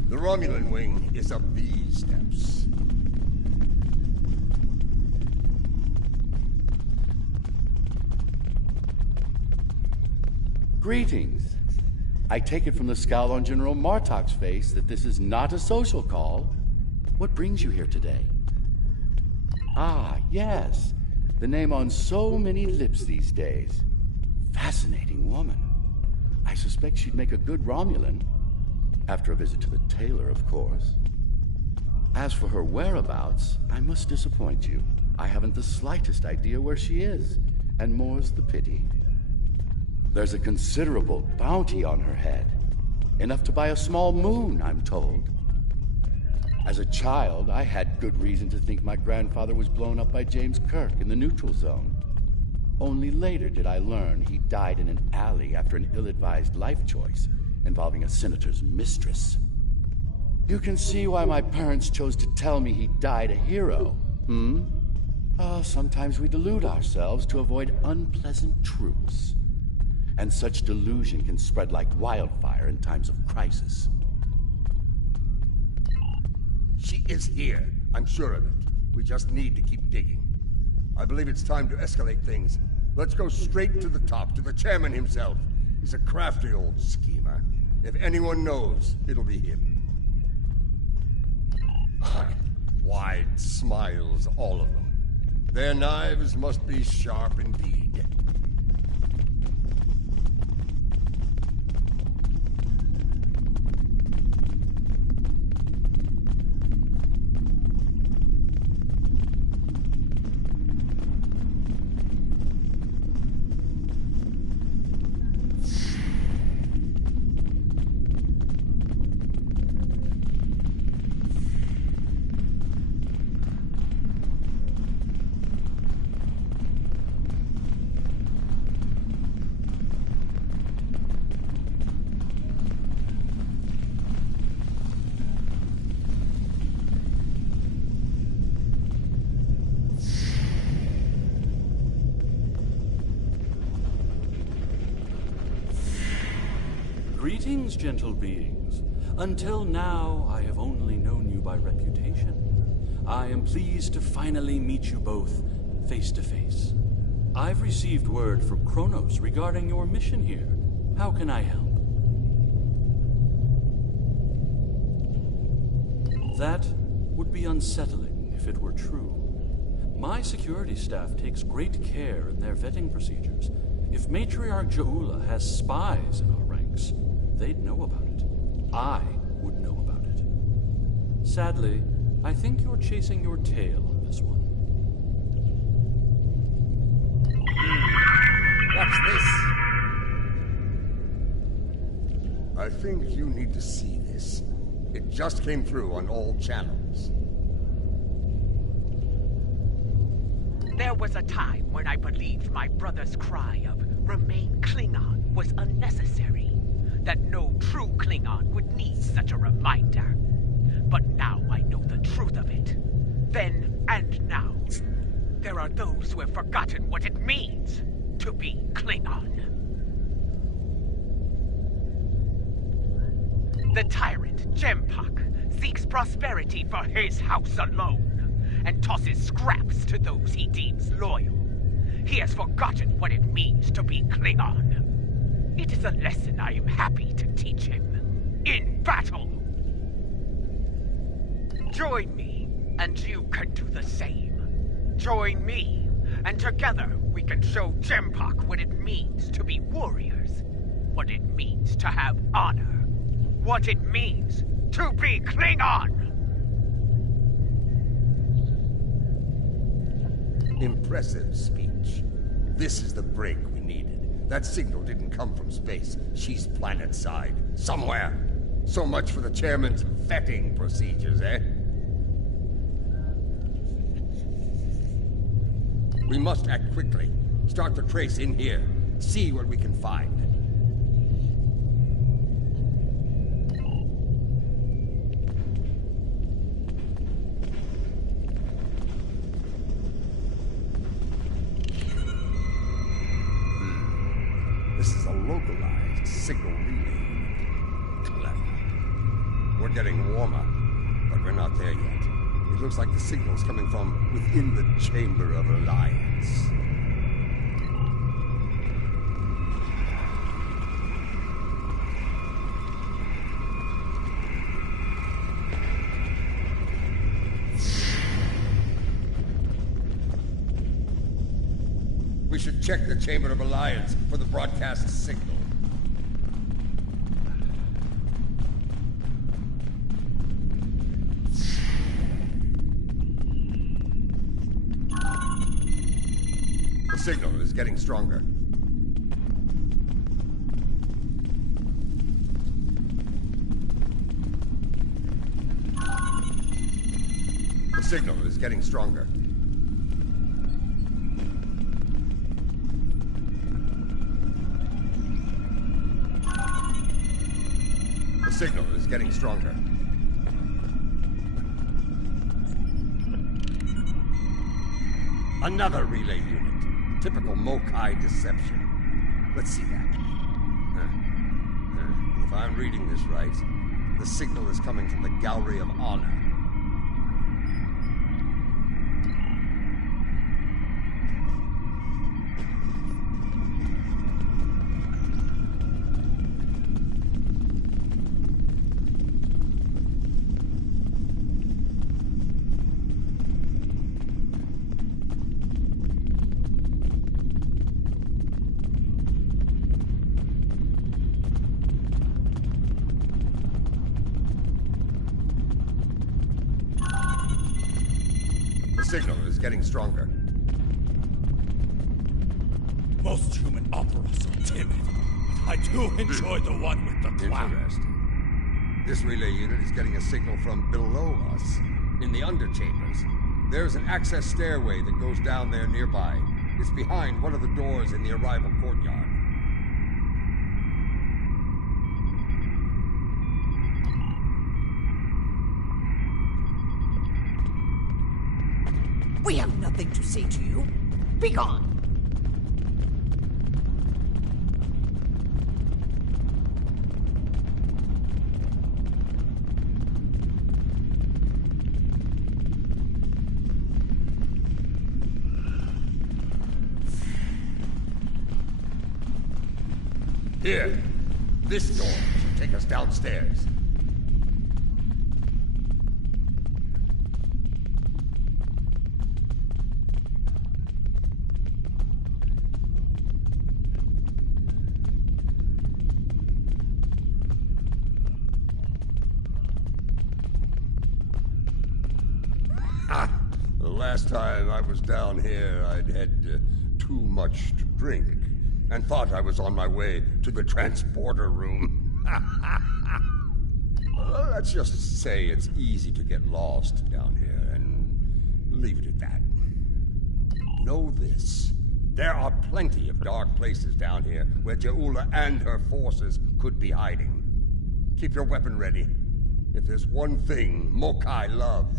The Romulan wing is up these steps. Greetings. I take it from the scowl on General Martok's face that this is not a social call. What brings you here today? Ah, yes. The name on so many lips these days. Fascinating woman. I suspect she'd make a good Romulan. After a visit to the tailor, of course. As for her whereabouts, I must disappoint you. I haven't the slightest idea where she is, and more's the pity. There's a considerable bounty on her head. Enough to buy a small moon, I'm told. As a child, I had good reason to think my grandfather was blown up by James Kirk in the neutral zone. Only later did I learn he died in an alley after an ill-advised life choice involving a senator's mistress. You can see why my parents chose to tell me he died a hero, sometimes we delude ourselves to avoid unpleasant truths. And such delusion can spread like wildfire in times of crisis. She is here, I'm sure of it. We just need to keep digging. I believe it's time to escalate things. Let's go straight to the top, to the chairman himself. He's a crafty old schemer. If anyone knows, it'll be him. Wide smiles, all of them. Their knives must be sharp indeed. Greetings, gentle beings. Until now, I have only known you by reputation. I am pleased to finally meet you both face to face. I've received word from Kronos regarding your mission here. How can I help? That would be unsettling if it were true. My security staff takes great care in their vetting procedures. If Matriarch Jaula has spies in our ranks, they'd know about it. I would know about it. Sadly, I think you're chasing your tail on this one. What's this? I think you need to see this. It just came through on all channels. There was a time when I believed my brother's cry of "Remain Klingon" was unnecessary. That no true Klingon would need such a reminder. But now I know the truth of it. Then and now. There are those who have forgotten what it means to be Klingon. The tyrant, Jempak, seeks prosperity for his house alone, and tosses scraps to those he deems loyal. He has forgotten what it means to be Klingon. It is a lesson I am happy to teach him. In battle! Join me, and you can do the same. Join me, and together we can show Jempak what it means to be warriors. What it means to have honor. What it means to be Klingon! Impressive speech. This is the break we needed. That signal didn't come from space. She's planet-side. Somewhere. So much for the chairman's vetting procedures, eh? We must act quickly. Start the trace in here. See what we can find. This is a localized signal relay. Clever. We're getting warmer, but we're not there yet. It looks like the signal's coming from within the Chamber of Alliance. We should check the Chamber of Alliance for the broadcast signal. The signal is getting stronger. The signal is getting stronger. The signal is getting stronger. Another relay unit. Typical Mokai deception. Let's see that. If I'm reading this right, the signal is coming from the Gallery of Honor. The signal is getting stronger. Most human operas are timid. I do enjoy the one with the clown. Interesting. This relay unit is getting a signal from below us, in the underchambers. There's an access stairway that goes down there nearby. It's behind one of the doors in the arrival courtyard. We have nothing to say to you. Be gone. Here, this door should take us downstairs. The last time I was down here, I'd had too much to drink and thought I was on my way to the transporter room. Let's just say it's easy to get lost down here and leave it at that. Know this. There are plenty of dark places down here where Je'ula and her forces could be hiding. Keep your weapon ready. If there's one thing Mokai love,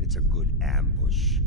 it's a good ambush.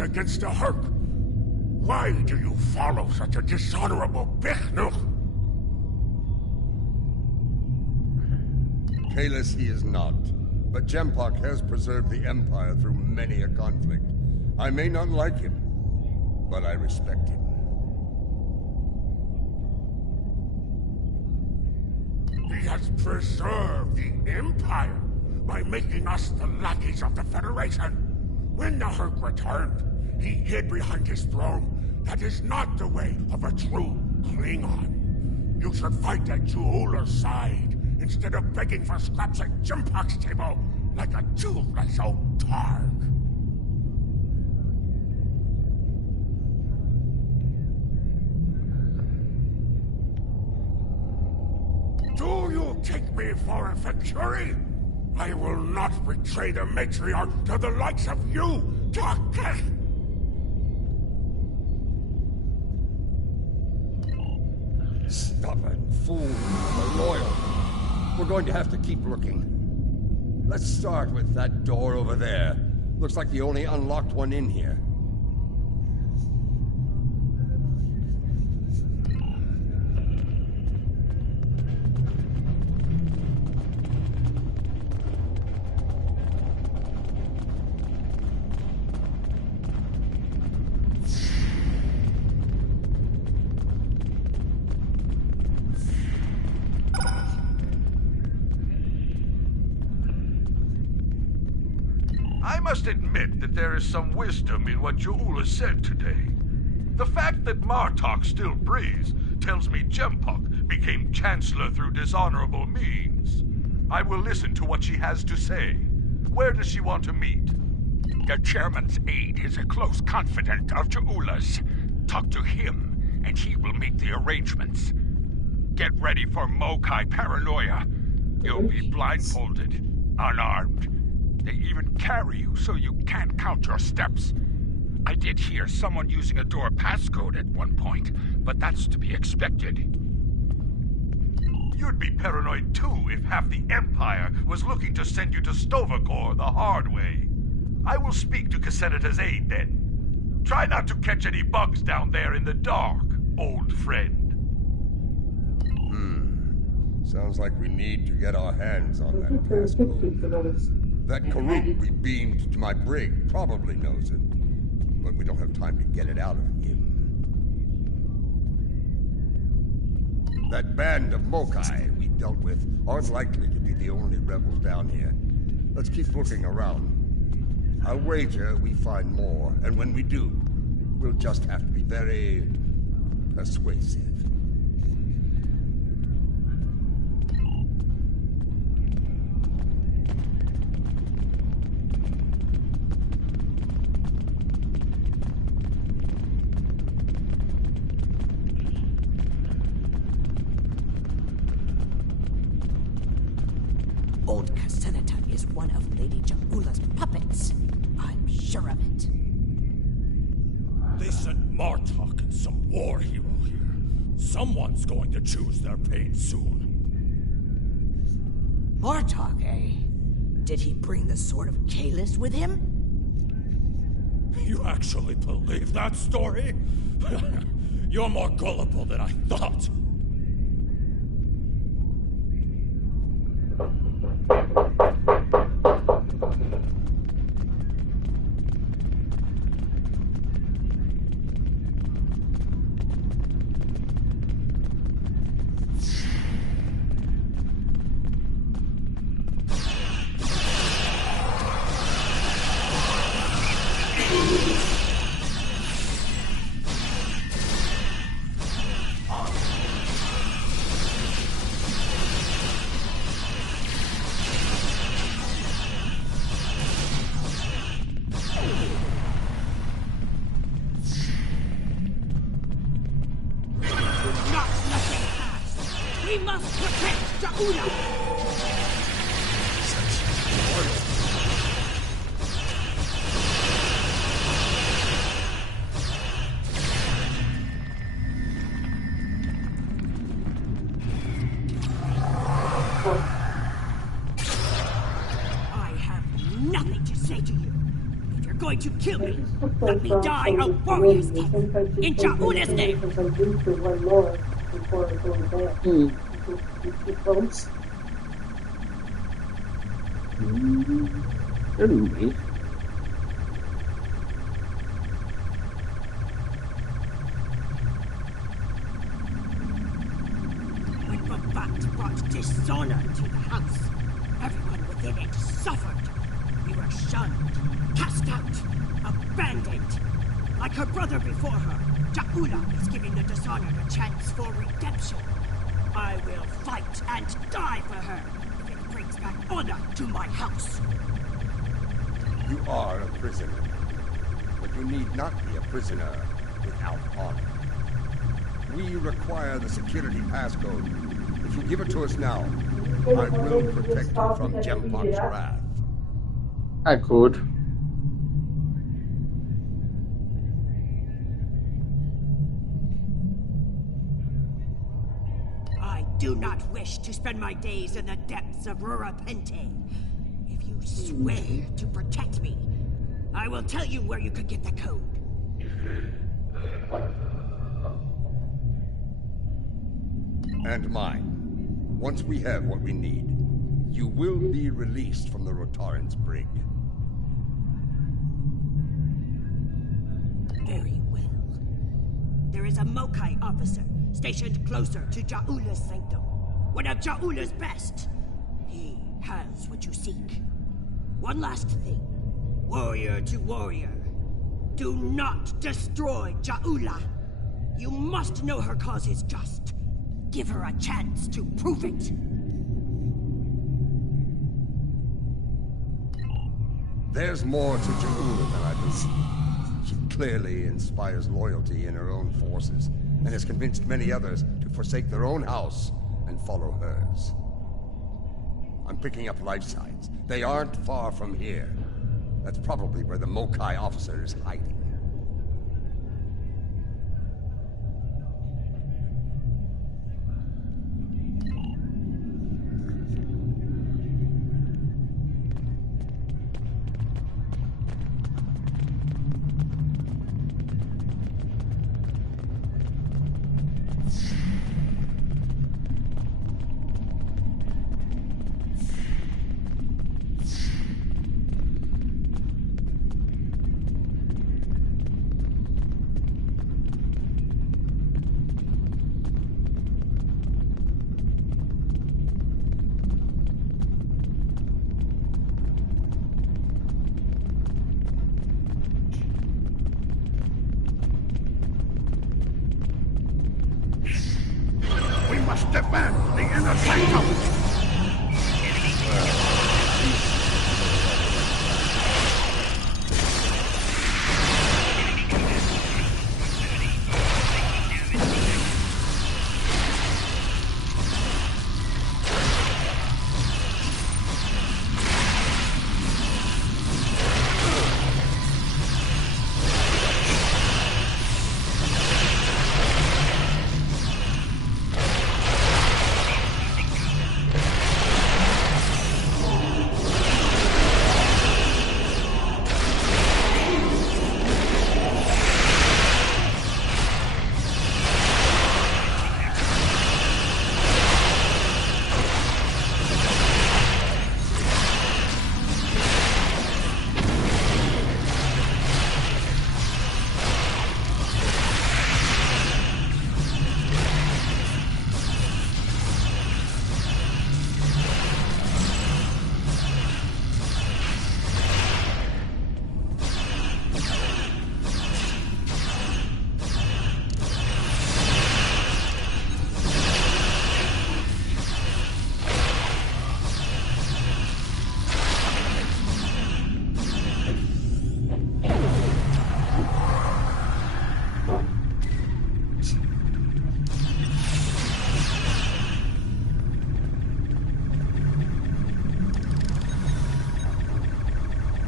Against the Herc. Why do you follow such a dishonorable Bichnuch? Kalis he is not, but Jempak has preserved the Empire through many a conflict. I may not like him, but I respect him. He has preserved the Empire by making us the lackeys of the Federation. When the Herc returned, he hid behind his throne. That is not the way of a true Klingon. You should fight at Je'ula's side, instead of begging for scraps at Jempak's table, like a toothless old targ. Do you take me for a Venturi? I will not betray the matriarch to the likes of you, Doctor! Stubborn fool, but loyal. We're going to have to keep looking. Let's start with that door over there. Looks like the only unlocked one in here. I must admit that there is some wisdom in what Je'ula said today. The fact that Martok still breathes tells me Jempak became Chancellor through dishonorable means. I will listen to what she has to say. Where does she want to meet? The Chairman's aide is a close confidant of Je'ula's. Talk to him, and he will make the arrangements. Get ready for Mokai paranoia. You'll be blindfolded, unarmed, They even carry you so you can't count your steps. I did hear someone using a door passcode at one point, but that's to be expected. You'd be paranoid too if half the Empire was looking to send you to Stovacor the hard way. I will speak to Casenata's aide then. Try not to catch any bugs down there in the dark, old friend. Sounds like we need to get our hands on that passcode. That Karuk we beamed to my brig probably knows it, but we don't have time to get it out of him. That band of Mokai we dealt with aren't likely to be the only rebels down here. Let's keep looking around. I'll wager we find more, and when we do, we'll just have to be very persuasive. Old Casenata is one of Lady Jaula's puppets. I'm sure of it. They sent Martok and some war hero here. Someone's going to choose their fate soon. Martok, eh? Did he bring the Sword of Kalis with him? You actually believe that story? You're more gullible than I thought. We must protect Jaula! I have nothing to say to you. If you're going to kill me, let me die a warrior's death. In Jaula's name! Anyway. When Babat brought dishonor to the house, everyone within it suffered. We were shunned, cast out, abandoned. Like her brother before her, Jaula is giving the dishonored a chance for redemption. I will fight and die for her if it brings back honor to my house. You are a prisoner, but you need not be a prisoner without honor. We require the security passcode. If you give it to us now, I will protect you from Jempok's wrath. I could. I do not wish to spend my days in the depths of Rurapente. If you swear to protect me, I will tell you where you could get the code. And mine. Once we have what we need, you will be released from the Rotaran's brig. Very well. There is a Mokai officer stationed closer to Jaula's sanctum. One of Jaula's best. He has what you seek. One last thing. Warrior to warrior. Do not destroy Jaula. You must know her cause is just. Give her a chance to prove it. There's more to Jaula than I believe. She clearly inspires loyalty in her own forces, and has convinced many others to forsake their own house and follow hers. I'm picking up life signs. They aren't far from here. That's probably where the Mokai officer is hiding. We must defend the inner sanctum!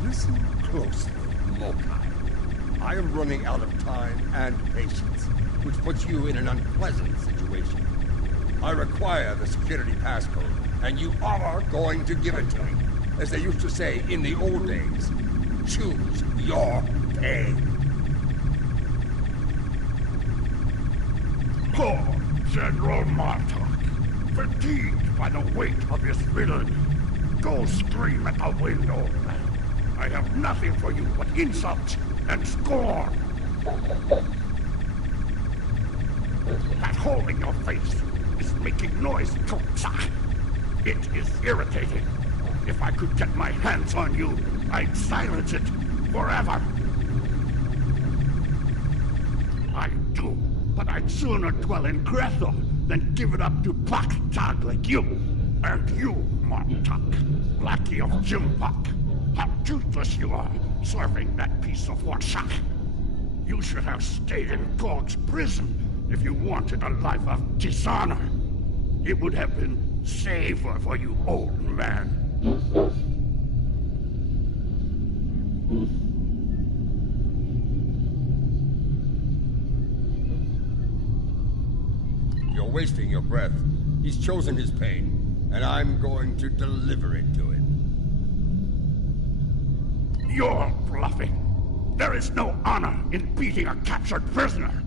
Listen closely, Mokai. I am running out of time and patience, which puts you in an unpleasant situation. I require the security passcode, and you are going to give it to me. As they used to say in the old days, choose your pain. Poor General Martok, fatigued by the weight of his villainy. Go scream at the window. I have nothing for you but insult and scorn. That hole in your face is making noise, Toksa. It is irritating. If I could get my hands on you, I'd silence it forever. I do, but I'd sooner dwell in Grethel than give it up to Pak-Tag like you. And you, Martok, lackey of Jimpak. How toothless you are, serving that piece of Warshak. You should have stayed in Gog's prison if you wanted a life of dishonor. It would have been safer for you, old man. You're wasting your breath. He's chosen his pain, and I'm going to deliver it to him. You're bluffing. There is no honor in beating a captured prisoner.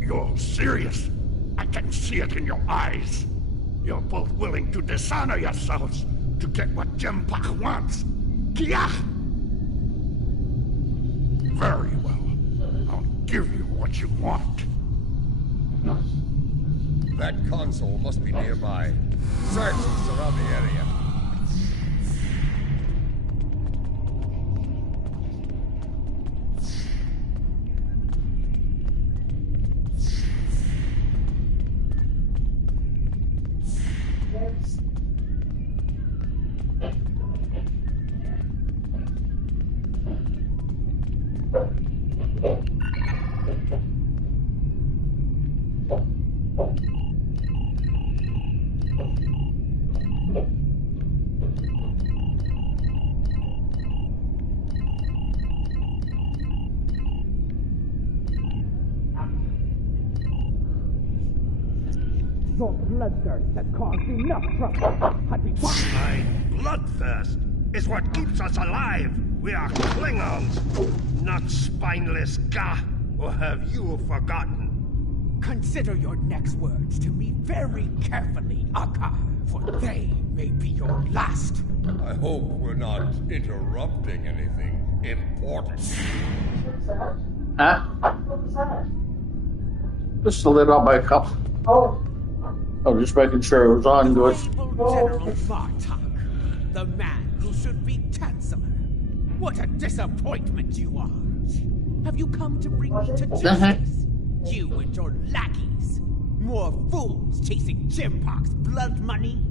You're serious. I can see it in your eyes. You're both willing to dishonor yourselves to get what Jimpak wants. Kia! Very well. I'll give you what you want. That console must be nearby. Search and surround the area. bloodthirst has caused enough trouble. I'd be My bloodthirst is what keeps us alive. We are Klingons, not spineless Gah. Or have you forgotten? Consider your next words to me very carefully, Akka, for they may be your last. I hope we're not interrupting anything important. Huh? Just to lit up my cup. Oh, just making sure it was on good. General Martok, the man who should be Chancellor. What a disappointment you are. Have you come to bring me to justice? You and your lackeys. More fools chasing Jempok's blood money?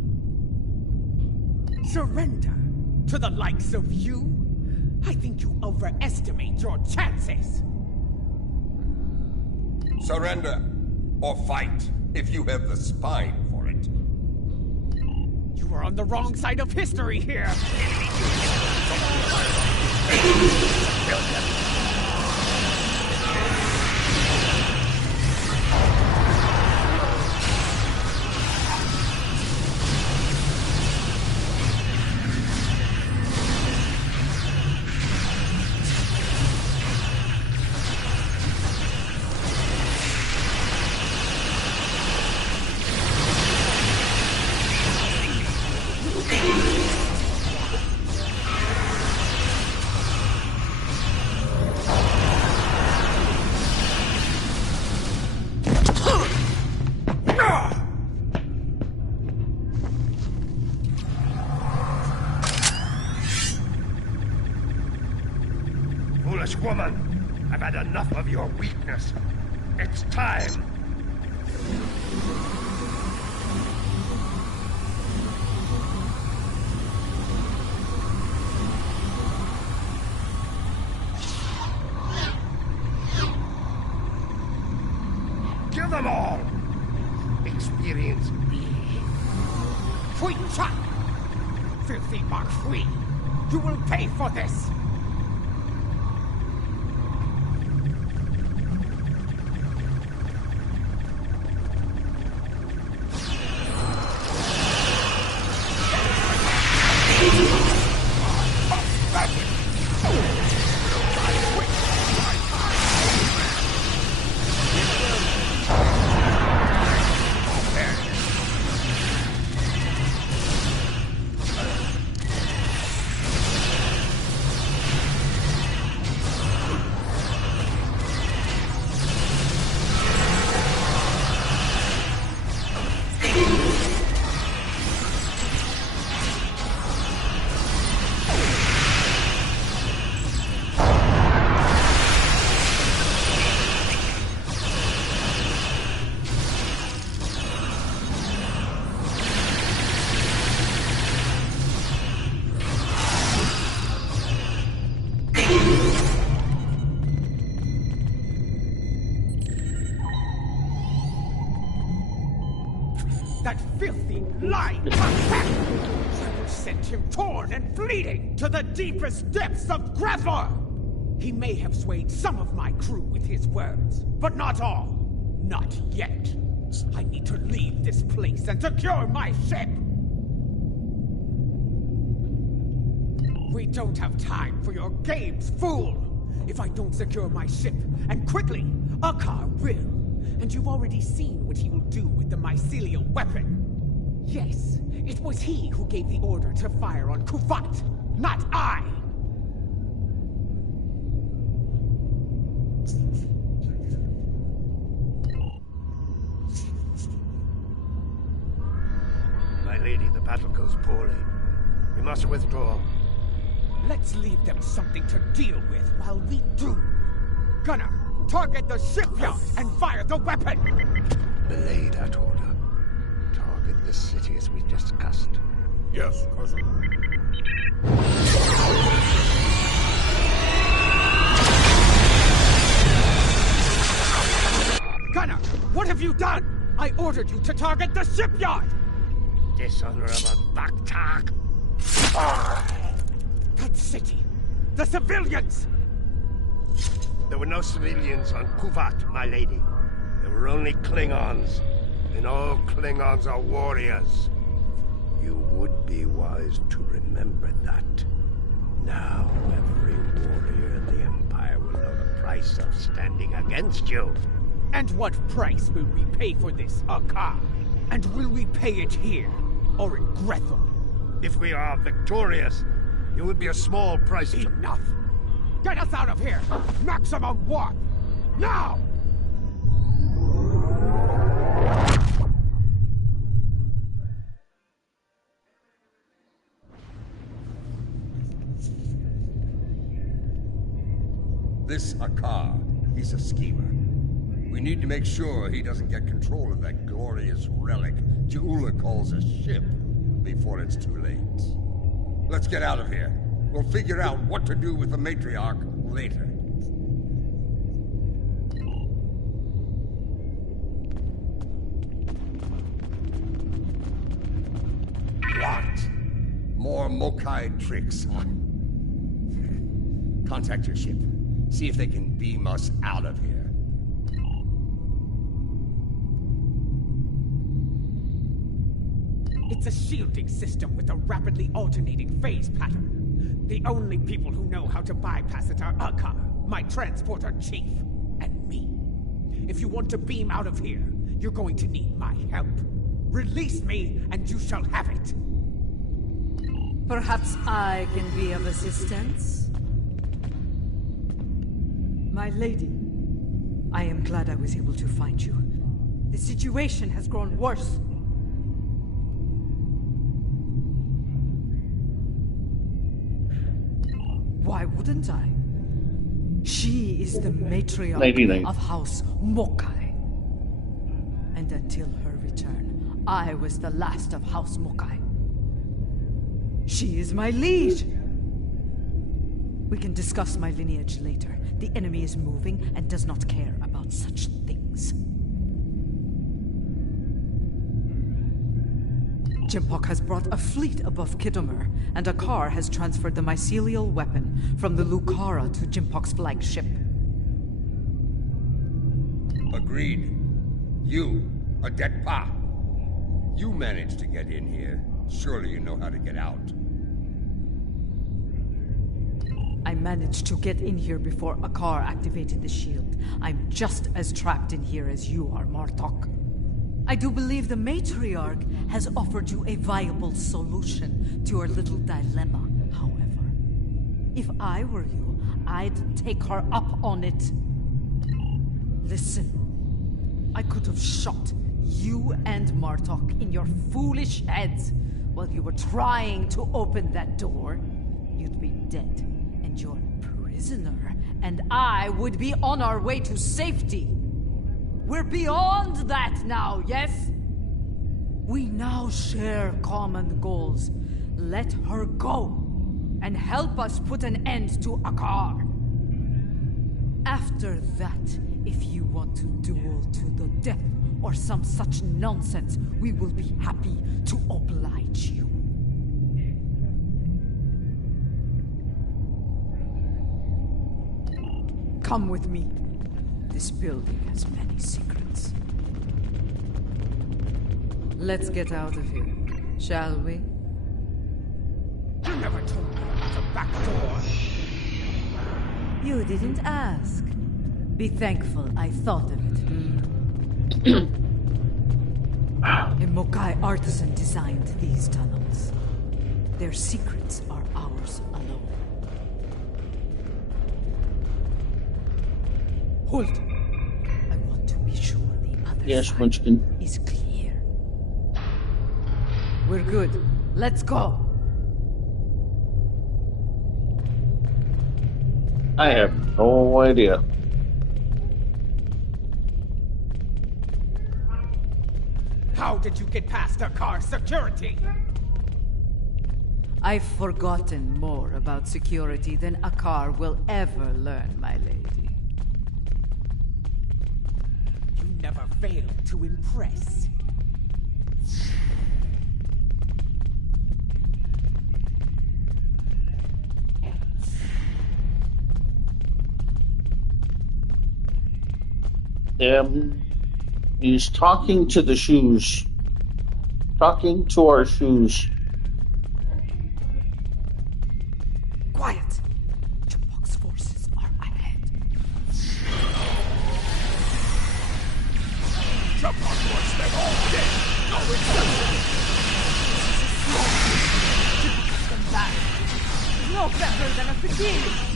Surrender to the likes of you? I think you overestimate your chances. Surrender or fight if you have the spine for it. You are on the wrong side of history here. Woman, I've had enough of your weakness. It's time. Kill them all. Experience me. Queen Chuck! Filthy Marquis! You will pay for this! That filthy, lying cockback! Sent him torn and bleeding to the deepest depths of Grathor! He may have swayed some of my crew with his words, but not all. Not yet. I need to leave this place and secure my ship! We don't have time for your games, fool! If I don't secure my ship, and quickly, Akar will. And you've already seen what he will do with the mycelial weapon. Yes, it was he who gave the order to fire on Kuvat, not I! My lady, the battle goes poorly. We must withdraw. Let's leave them something to deal with while we do. Gunner, target the shipyard and fire the weapon! Belay that order. Target the city as we discussed. Yes, cousin. Gunner, what have you done? I ordered you to target the shipyard! Dishonorable Baktak! That city! The civilians! There were no civilians on Kuvat, my lady. There were only Klingons. and all Klingons are warriors. You would be wise to remember that. Now every warrior in the Empire will know the price of standing against you. And what price will we pay for this, Akar? And will we pay it here, or in Grethel? If we are victorious, it would be a small price. Enough! Get us out of here! Maximum warp! Now! This Akar, he's a schemer. We need to make sure he doesn't get control of that glorious relic Jeula calls a ship before it's too late. Let's get out of here. We'll figure out what to do with the matriarch later. What? More Mokai tricks, huh? Contact your ship. See if they can beam us out of here. It's a shielding system with a rapidly alternating phase pattern. The only people who know how to bypass it are Akar, my transporter chief, and me. If you want to beam out of here, you're going to need my help. Release me, and you shall have it. Perhaps I can be of assistance? My lady, I am glad I was able to find you. The situation has grown worse. Why wouldn't I? She is the matriarch of House Mokai. And until her return, I was the last of House Mokai. She is my liege. We can discuss my lineage later. The enemy is moving and does not care about such things. Jempok has brought a fleet above Khitomer, and Akar has transferred the mycelial weapon from the Lucara to Jempok's flagship. Agreed. You, a Detpa. You managed to get in here. Surely you know how to get out. I managed to get in here before Akar activated the shield. I'm just as trapped in here as you are, Martok. I do believe the matriarch has offered you a viable solution to your little dilemma, however. If I were you, I'd take her up on it. Listen, I could have shot you and Martok in your foolish heads while you were trying to open that door. You'd be dead, and your prisoner and I would be on our way to safety. We're beyond that now, yes? We now share common goals. Let her go, and help us put an end to Akar. After that, if you want to duel to the death or some such nonsense, we will be happy to oblige you. Come with me. This building has many secrets. Let's get out of here, shall we? You never told me about the back door. You didn't ask. Be thankful I thought of it. A Mokai artisan designed these tunnels. Their secrets are ours alone. Hold. I want to be sure the other side is clear. We're good. Let's go. I have no idea. How did you get past Akar security? I've forgotten more about security than Akar will ever learn, my lady. You never fail to impress. He's talking to the shoes. Talking to our shoes. Quiet! Jambok's forces are ahead. Jambok wants them all dead! No exception! Jambok them back. No better than a beginning.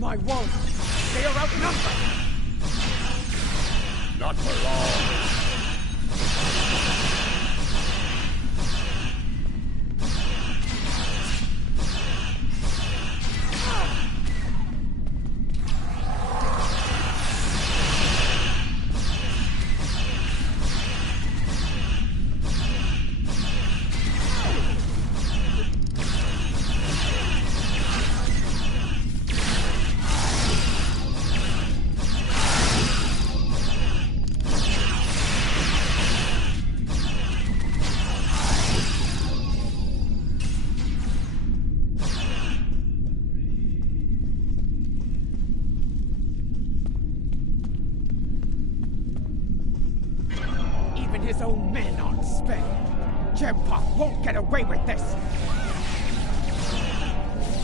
My warriors, they are outnumbered! Not for long. Even his own men aren't spared. Jambok won't get away with this.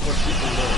What people know.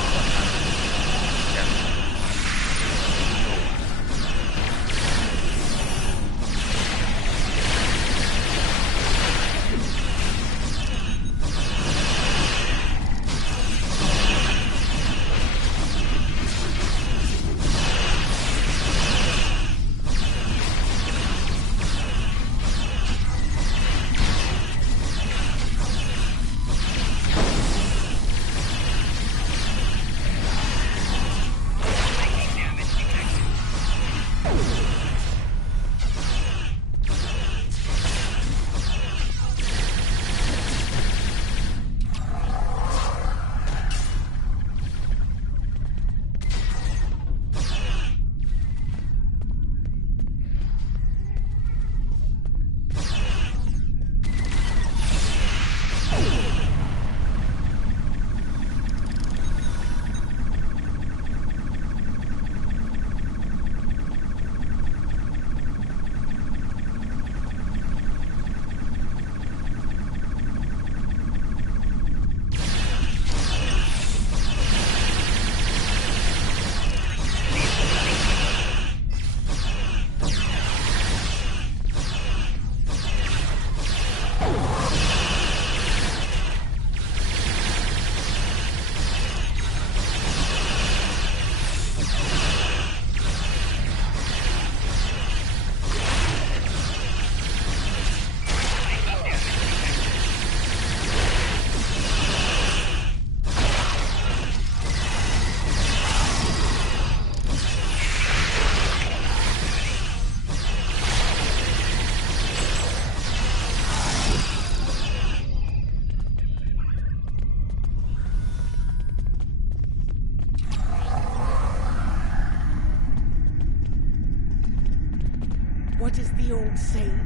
What is the old saying?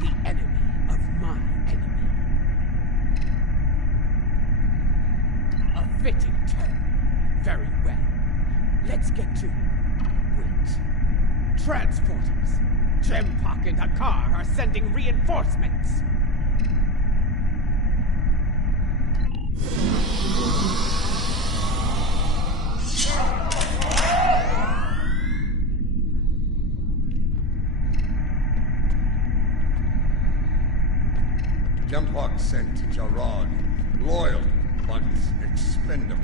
The enemy of my enemy. A fitting term. Very well. Let's get to it. Wait. Transporters. Jambok and Hakar are sending reinforcements. Gerard. Loyal, but expendable.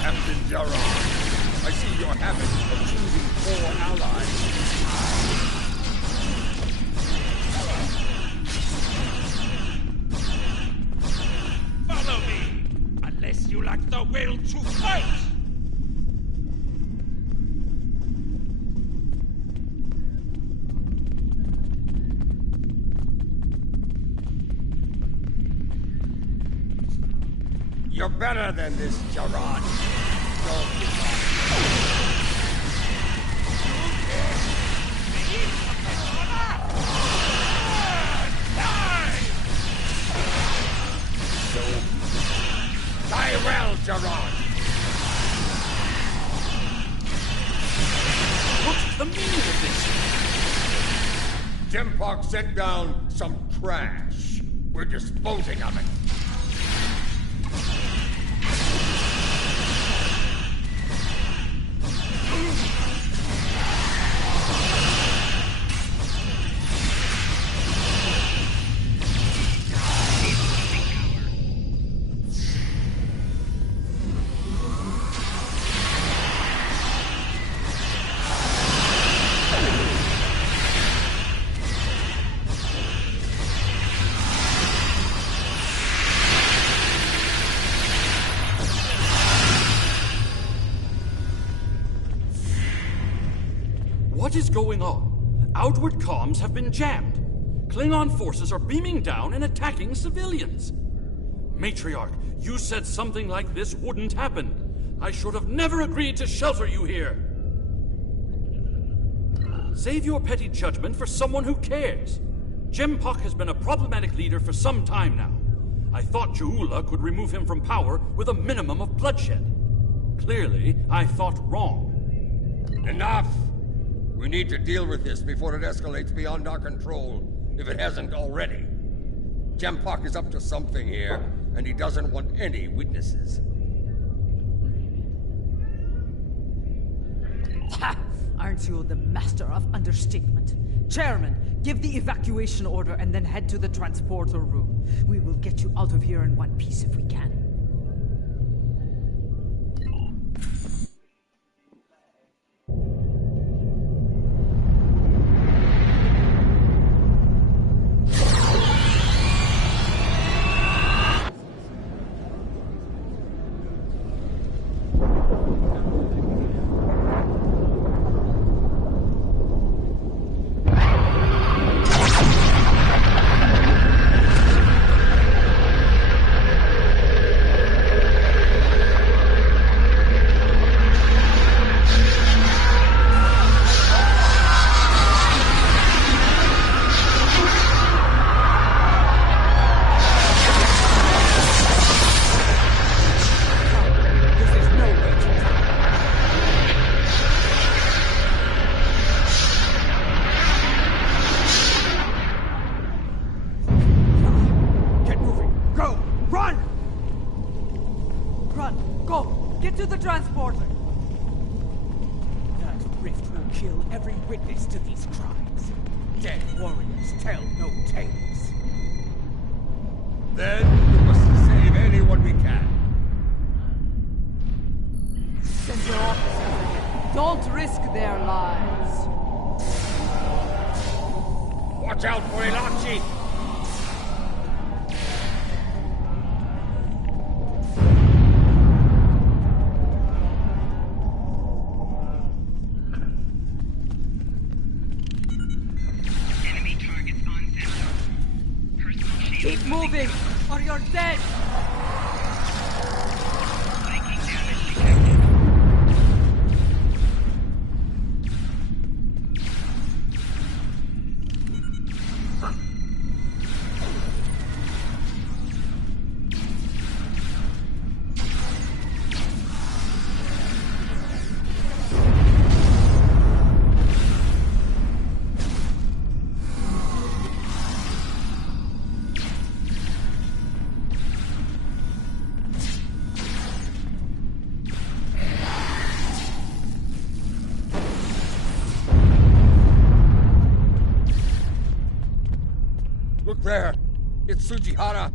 Captain Gerard, I see your habit of choosing poor allies. Follow me, unless you lack the will to fight! You're better than this, Gerard. Don't give up. So, die well, Gerard. What's the meaning of this? Jempock sent down some trash. We're disposing of it. What is going on? Outward comms have been jammed. Klingon forces are beaming down and attacking civilians. Matriarch, you said something like this wouldn't happen. I should have never agreed to shelter you here. Save your petty judgment for someone who cares. Jempock has been a problematic leader for some time now. I thought Jeula could remove him from power with a minimum of bloodshed. Clearly, I thought wrong. Enough! We need to deal with this before it escalates beyond our control, if it hasn't already. Jempock is up to something here, and he doesn't want any witnesses. Ha! Aren't you the master of understatement? Chairman, give the evacuation order and then head to the transporter room. We will get you out of here in one piece if we can. There! It's Tsujihara!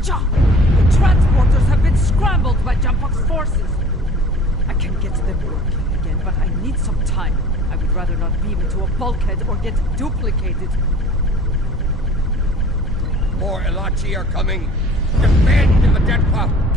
The transporters have been scrambled by Jampok's forces. I can get them working again, but I need some time. I would rather not beam into a bulkhead or get duplicated. More Elachi are coming. Defend Imadetpa!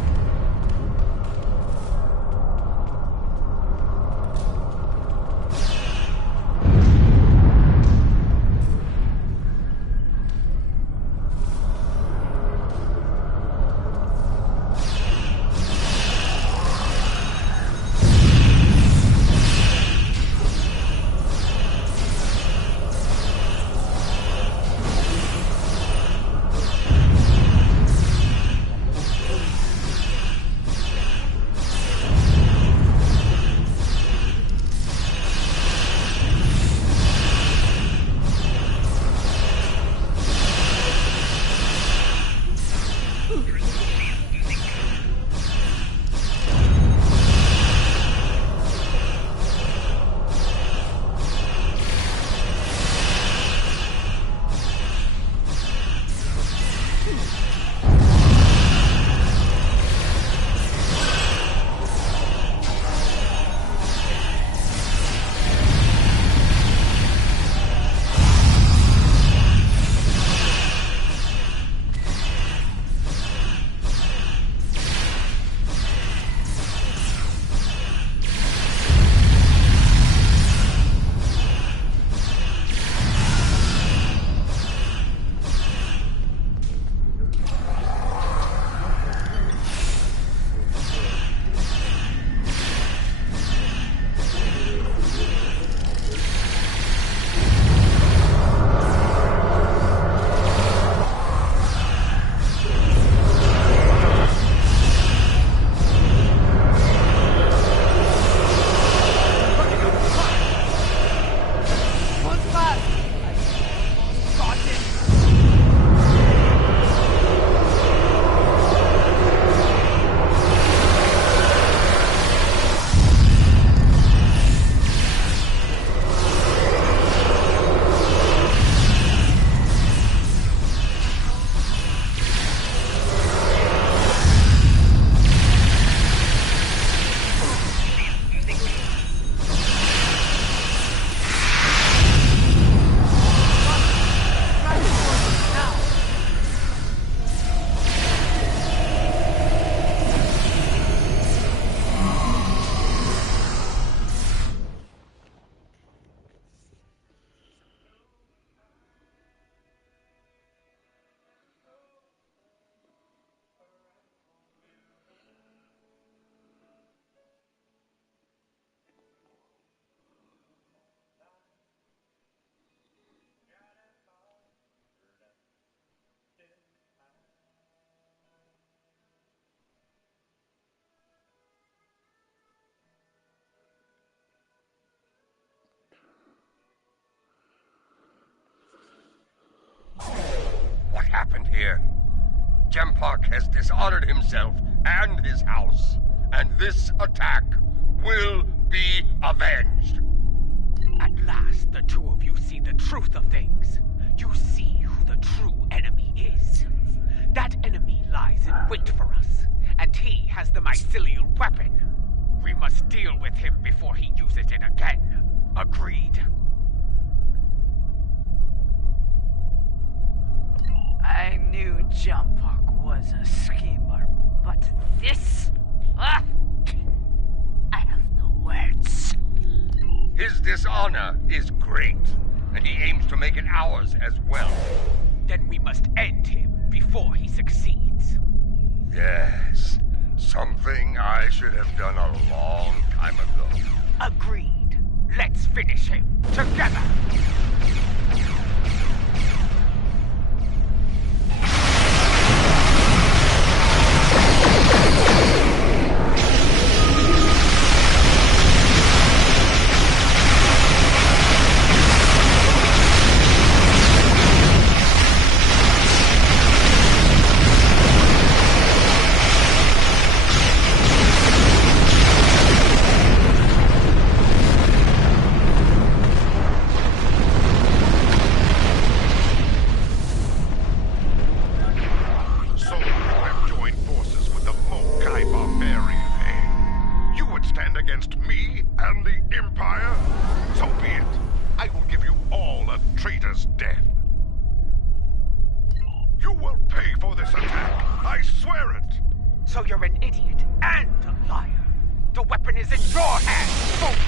dishonored himself and his house, and this attack will be avenged. At last, the two of you see the truth of things. You see who the true enemy is. That enemy lies in wait for us, and he has the mycelial weapon. We must deal with him before he uses it again. Agreed? I knew Jumpuck was a schemer, but this... I have no words. His dishonor is great, and he aims to make it ours as well. Then we must end him before he succeeds. Yes, something I should have done a long time ago. Agreed. Let's finish him together. So you're an idiot and a liar. The weapon is in your hands, both.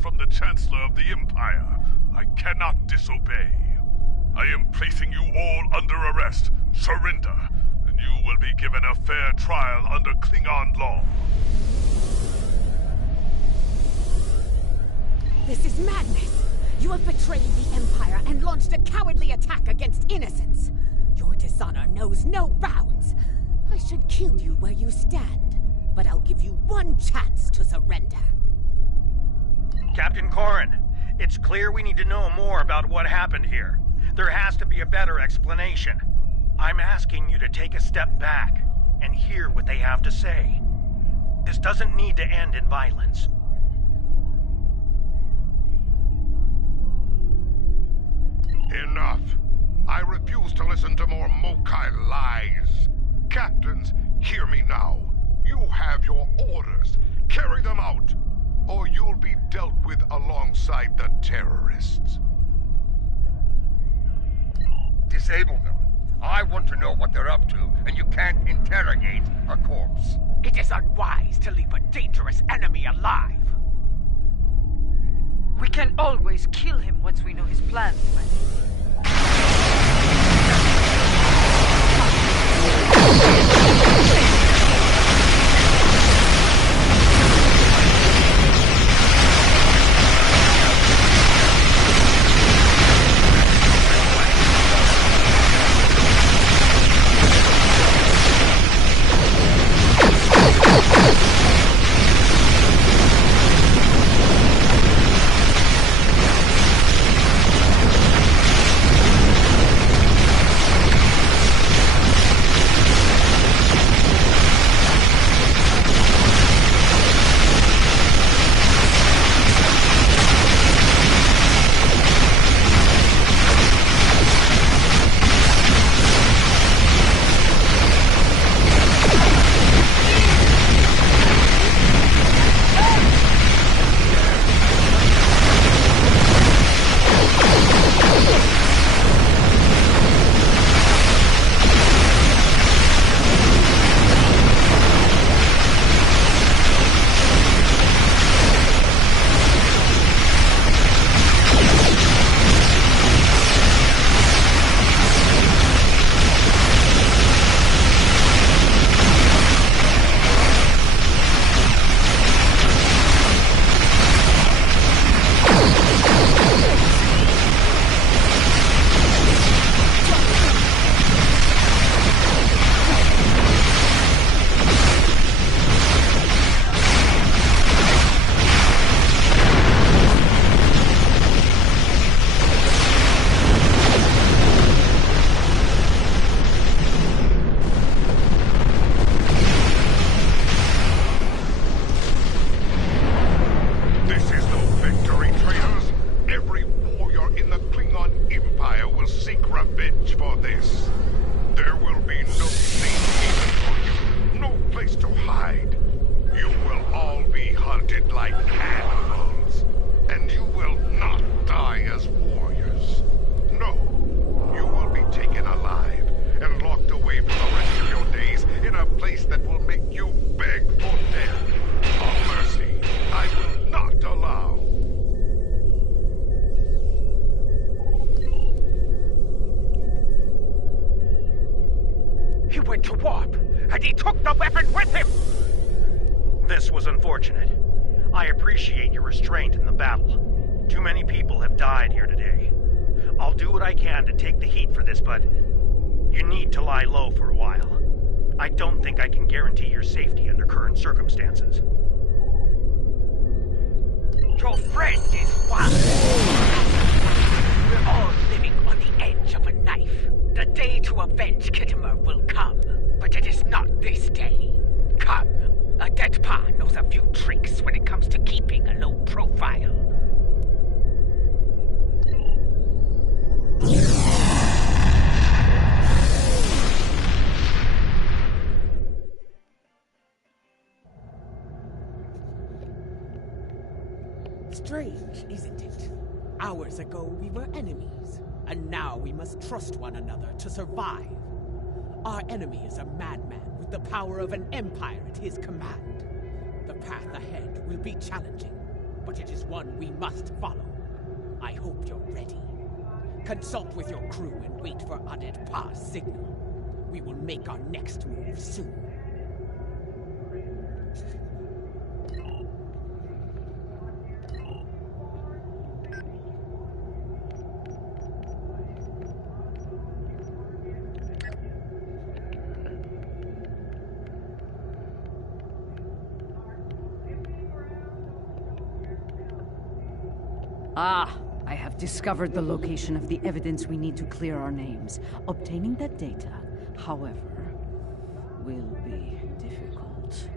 From the Chancellor of the Empire. I cannot disobey. I am placing you all under arrest. Surrender, and you will be given a fair trial under Klingon law. This is madness. You have betrayed the Empire and launched a cowardly attack against innocents. Your dishonor knows no bounds. I should kill you where you stand, but I'll give you one chance to surrender. Captain Corrin, it's clear we need to know more about what happened here. There has to be a better explanation. I'm asking you to take a step back and hear what they have to say. This doesn't need to end in violence. Enough. I refuse to listen to more Mokai lies. Captains, hear me now. You have your orders. Carry them out, or you'll be dealt with alongside the terrorists. Disable them. I want to know what they're up to, and you can't interrogate a corpse. It is unwise to leave a dangerous enemy alive. We can always kill him once we know his plans, man. like cannibals. And you will not die as warriors. No, you will be taken alive and locked away for the rest of your days in a place that will make you beg for death. A mercy I will not allow. He went to warp, and he took the weapon with him! This was unfortunate. I appreciate your restraint in the battle. Too many people have died here today. I'll do what I can to take the heat for this, but you need to lie low for a while. I don't think I can guarantee your safety under current circumstances. Your friend is wild. We're all living on the edge of a knife. The day to avenge Kittimer will come, but it is not this day. Come. A dead pa knows a few tricks when it comes to keeping a low profile. Strange, isn't it? Hours ago we were enemies, and now we must trust one another to survive. Our enemy is a madman with the power of an empire at his command. The path ahead will be challenging, but it is one we must follow. I hope you're ready. Consult with your crew and wait for Adet Pa's signal. We will make our next move soon. Ah, I have discovered the location of the evidence we need to clear our names. Obtaining that data, however, will be difficult.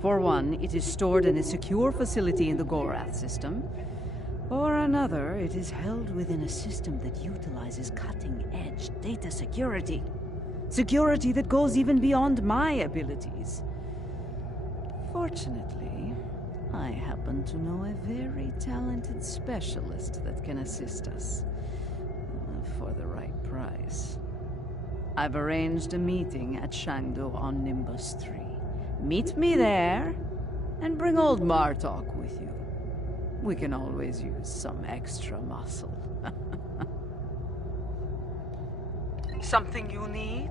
For one, it is stored in a secure facility in the Gorath system. For another, it is held within a system that utilizes cutting-edge data security. Security that goes even beyond my abilities. Fortunately, I happen to know a very talented specialist that can assist us. For the right price. I've arranged a meeting at Shangdo on Nimbus 3. Meet me there, and bring old Martok with you. We can always use some extra muscle. Something you need?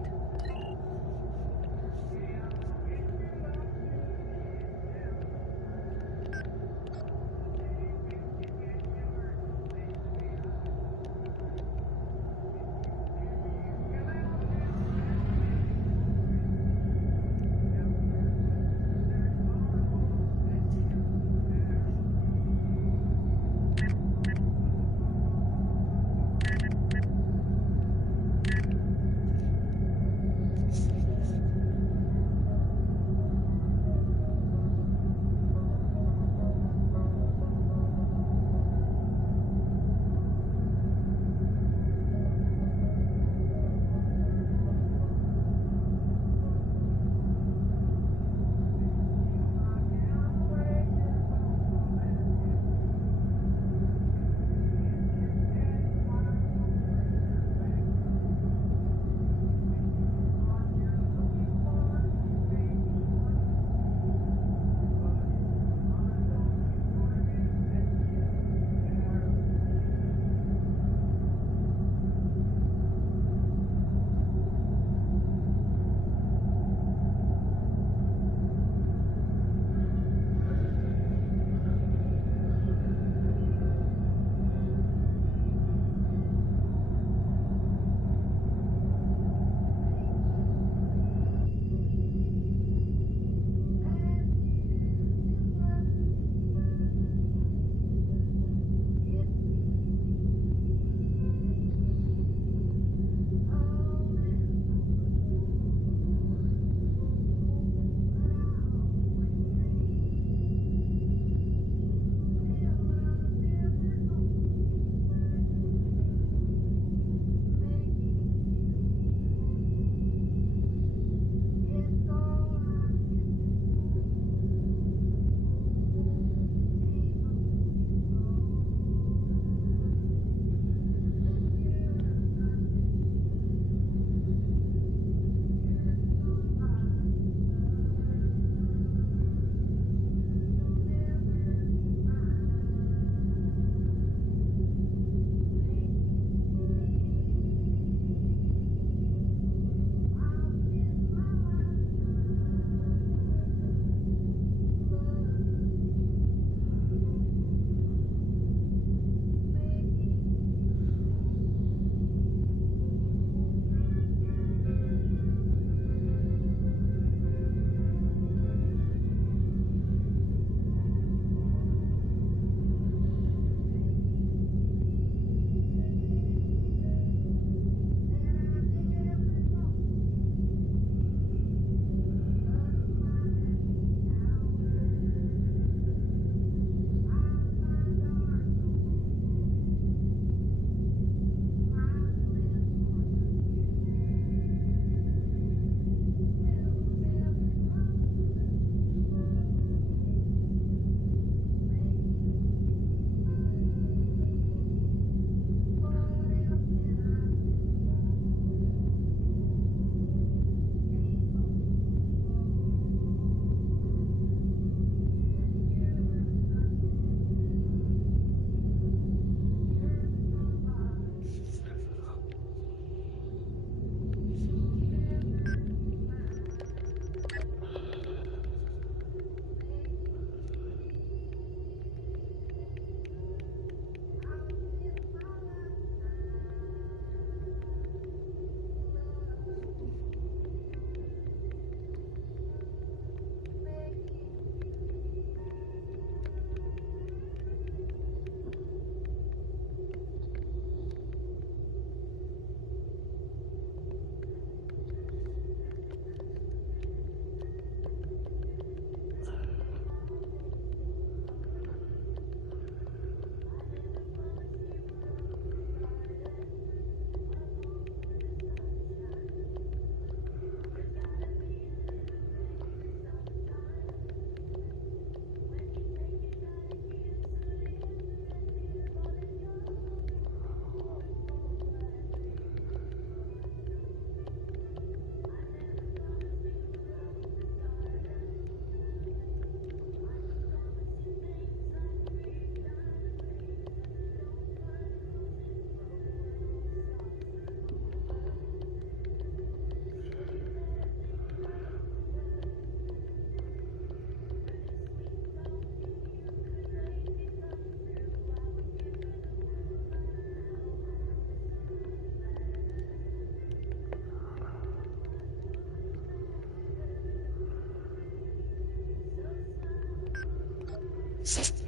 Shh.